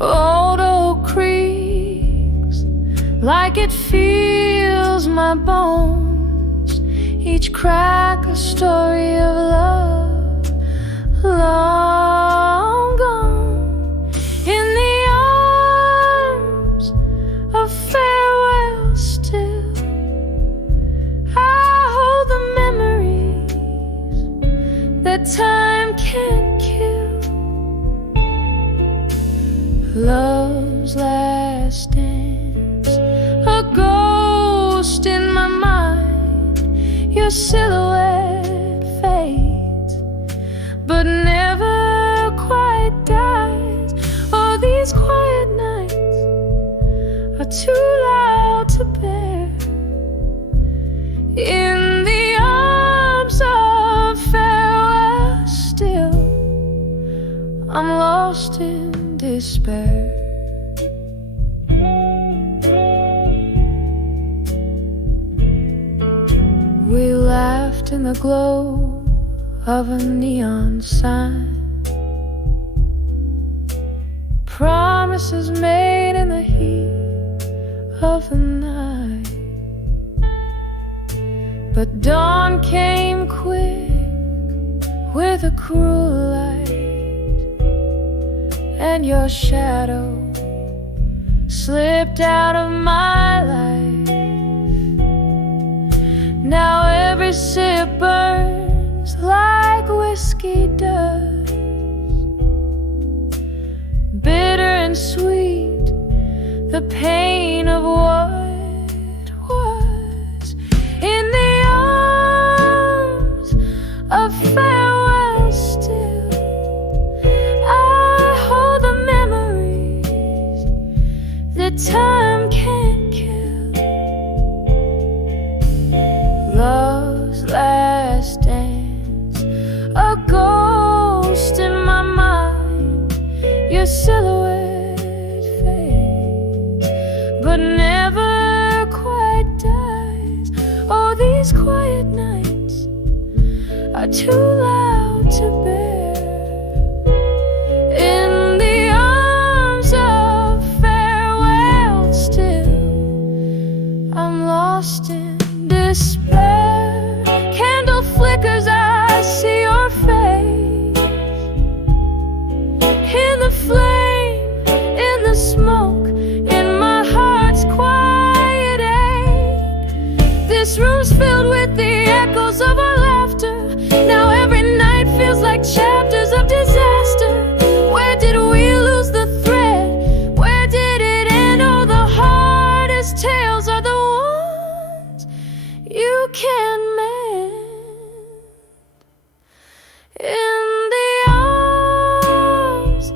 Old oak creaks like it feels my bones, each crack a story of love long gone. In the arms of farewell still, I hold the memories that time can't kill. Love's last dance, a ghost in my mind. Your silhouette fades, but never quite dies. Oh, these quiet nights too loud to bear. In the arms of farewell still, I'm lost in despair. We laughed in the glow of a neon sign, promises made in the heat of the night. But dawn came quick with a cruel light, and your shadow slipped out of my life. Now every sip burns like whiskey does, bitter and sweet, the pain of what was. In the arms of farewell still, I hold the memories that time can't kill. Love's last dance, a ghost in my mind. Your silhouette fades, but never quite dies. Oh, these quiet nights are too loud to bear. In the arms of farewell still, I'm lost in despair. Candle flickers, I see your face in the flame, in the smoke, in my heart's quiet ache. This room's filled with the echoes of our laughter. Now every night feels like chapters of disaster. Where did we lose the thread? Where did it end? Oh, the hardest tales are the ones you can mend. In the arms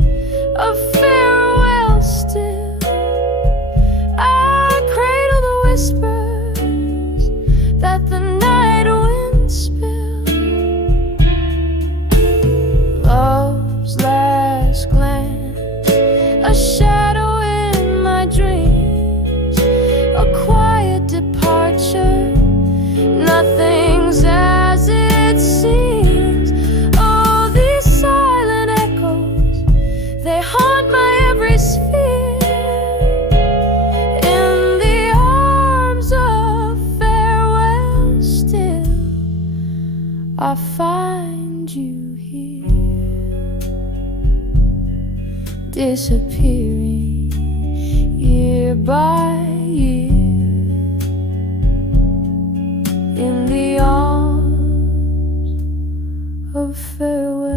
of farewell still, I cradle the whispers that the night wind spills. Love's last glance, a shadow in my dreams, a quiet departure. Nothing's as it seems. Oh, these silent echoes, they haunt my every sphere. In the arms of farewell still, I find you here, disappearing year by year. In the arms of farewell,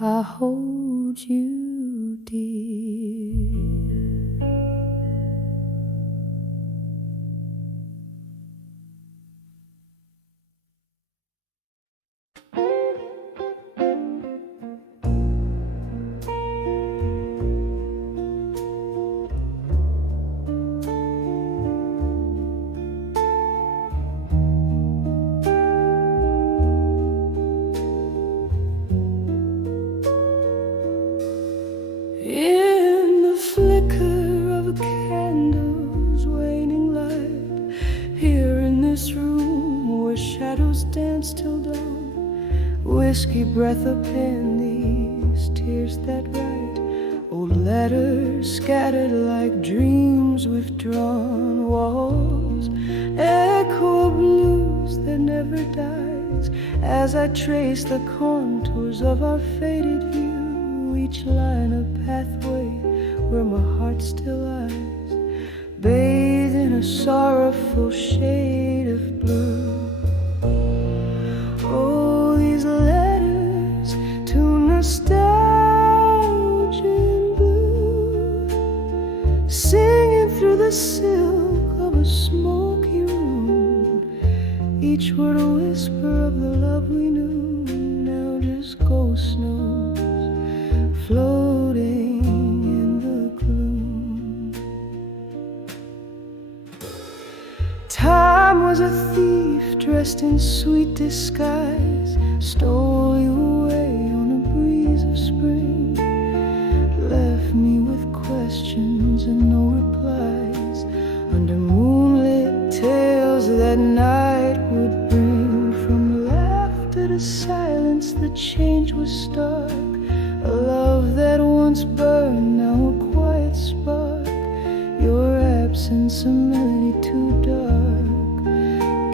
I hold you dear. In the flicker of a candle's waning light, here in this room where shadows dance till dawn, whiskey breath upin these tears that write, old letters scattered like dreams withdrawn, walls echo of blues that never dies, as I trace the contours of our faded view. Each line a pathway where my heart still lies, bathed in a sorrowful shade of blue. Oh, these letters to nostalgia and blue, singing through the silk of a smoky room, each word a whisper of the love we knew, now just ghost notes floating in the gloom. dressed in sweet disguise, stole you away on a breeze of spring, left me with questions and no replies, under moonlit tales that night would bring. From laughter to silence, the change was stark. A love that once burned, now a quiet spark. Your absence, a melody too dark,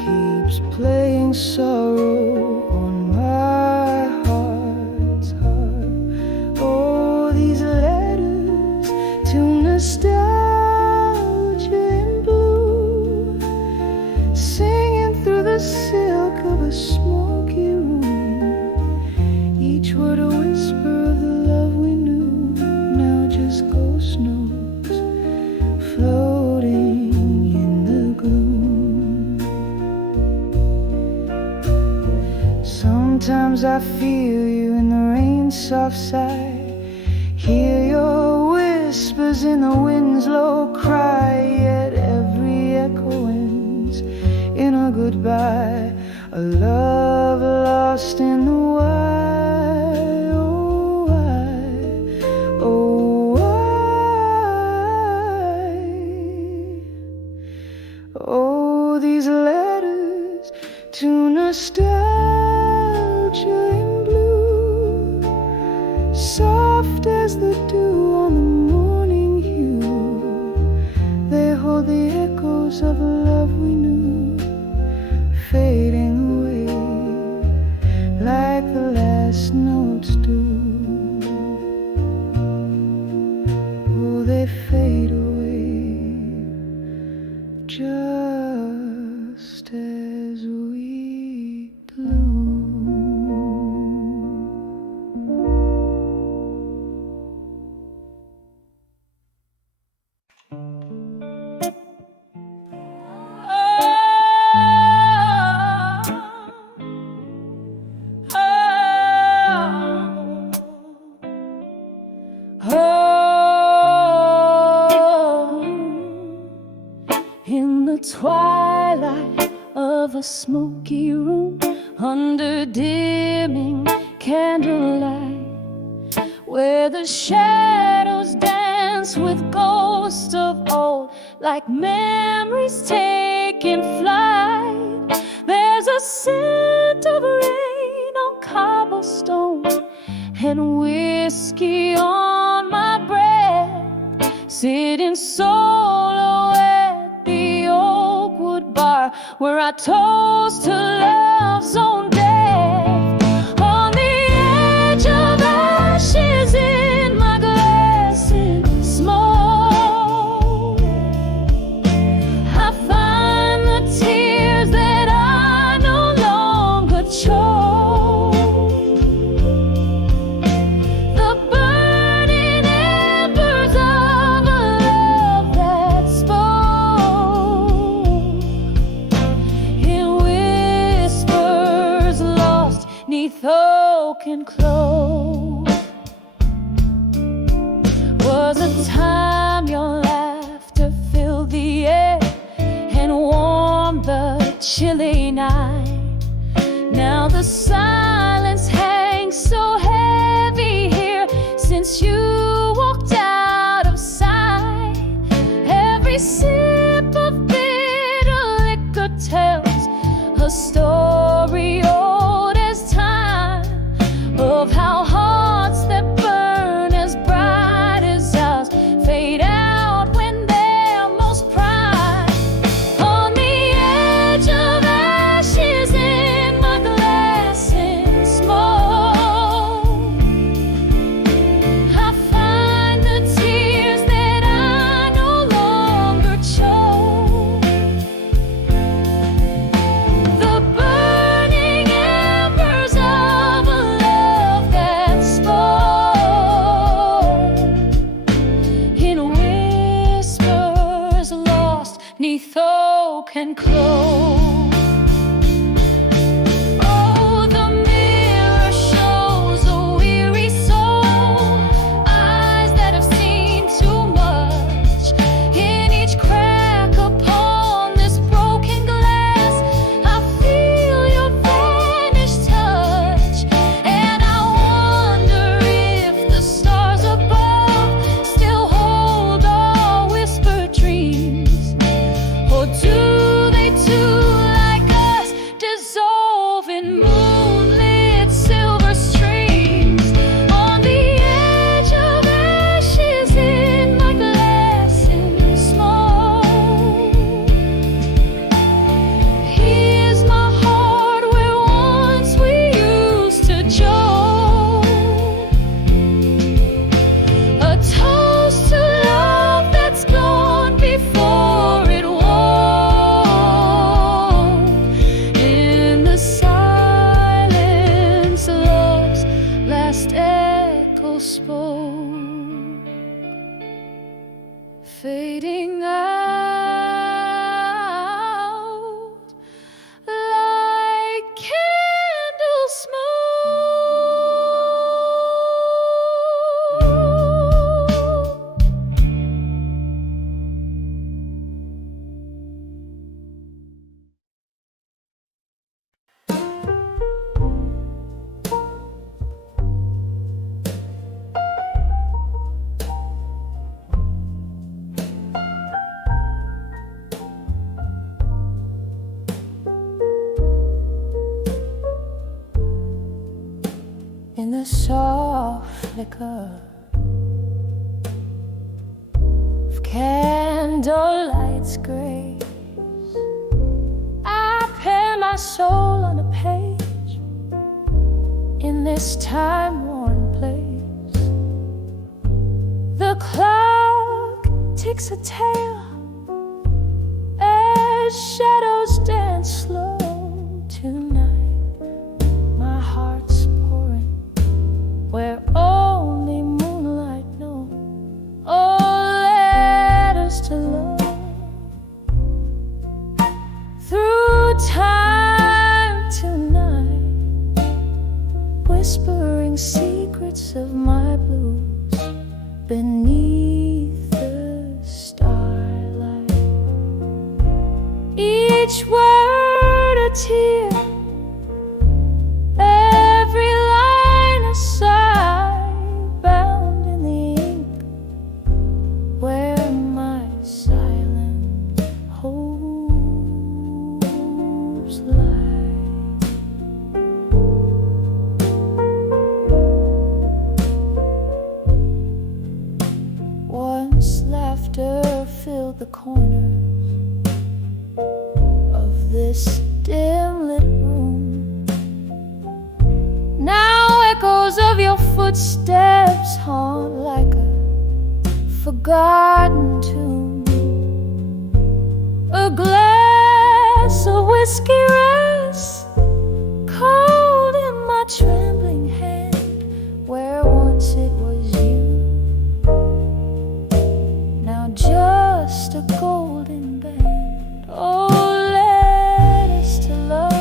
keeps playing sorrow on my heart's harp. Oh, these letters to nostalgia in blue, singing through the silk of a smoky room, each word a whisper of the love we knew, now just ghost notes floating in the gloom. Sometimes I feel you in the rain's soft sigh, hear your whispers in the wind's low cry, yet every echo ends in a goodbye, a love lost in the why, oh why, oh why. Oh, these letters to nostalgia in blue, soft as the dew on the morning hue, they hold the echoes of a love we knew, fading away like the last notes do. Oh, they fade away just as we bloom. In the twilight of a smoky room, under dimming candlelight, where the shadows dance with ghosts of old, like memories taking flight. There's a scent of rain on cobblestone and whiskey on my breath, sitting solo at the Oakwood bar, where I toast to love's own death. On the edge of ashes in my glass in smoke, I find the tears that I no longer choke, the burning embers of a love that spoke in whispers lost 'neath oak and clove. Was a time your laughter filled the air and warmed the chilly night. Now the silence hangs so heavy here since you walked out of sight. Every sip of bitter liquor tells a story old as time, of how hearts that burn as bright as ours fade out when they're most prime. On the edge of ashes in my glass in smoke, I find the tears that I no longer choke, the burning embers of a love that spoke in whispers lost 'neath oak and clove. Oh, the mirror shows a weary soul, eyes that have seen too much. In each crack upon this broken glass, I feel fading out like candle smoke. In the soft flicker of candlelight's grace, I pen my soul on a page in this time-worn place. The clock ticks a tale as shadows dance slow. Tonight my heart's pouring where only moonlight knows. Oh, letters to love. Through time tonight, whispering secrets of my blues beneath the starlight. Each word a tear, every line a sigh, bound in the ink where my silent hopes lie. Once laughter filled the corners of this dim-lit room. Now echoes of your footsteps haunt like a forgotten tune. A glass of whiskey rests cold in my trembling hand, where once it was you, now just a golden band. Oh, letters to love.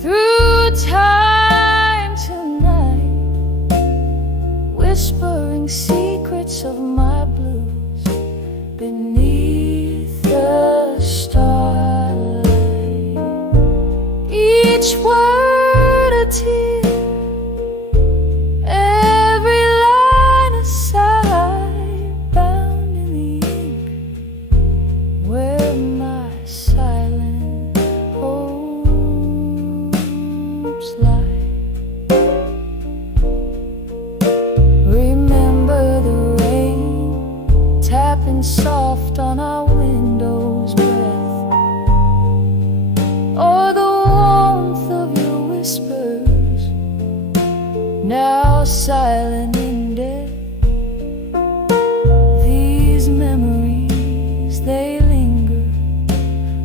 Through time tonight, whispering secrets of my blues beneath the starlight. Each word a tear, every line a sigh, bound in the ink where my silent hopes lie. Remember the rain tapping soft on our window's breath, or the warmth of your whispers, now silent in death. These memories, they linger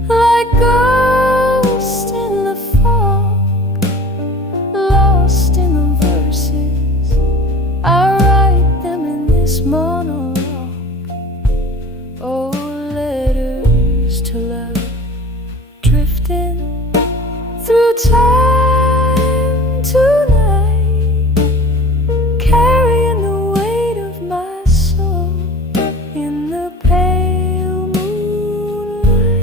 like ghosts in the fog, lost in the verses. I write them in this monologue. Oh, letters to love, drifting through time tonight, carrying the weight of my soul in the pale moonlight.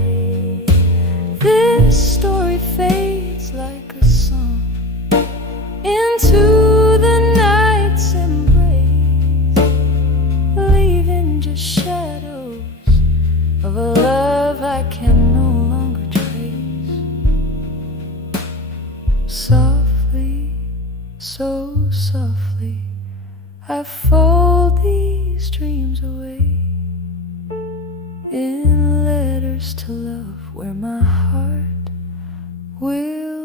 This story fades like a song into the night's embrace, leaving just shadows of a love I can no longer trace. Softly, so softly, I fold these dreams away in letters to love, where my heart will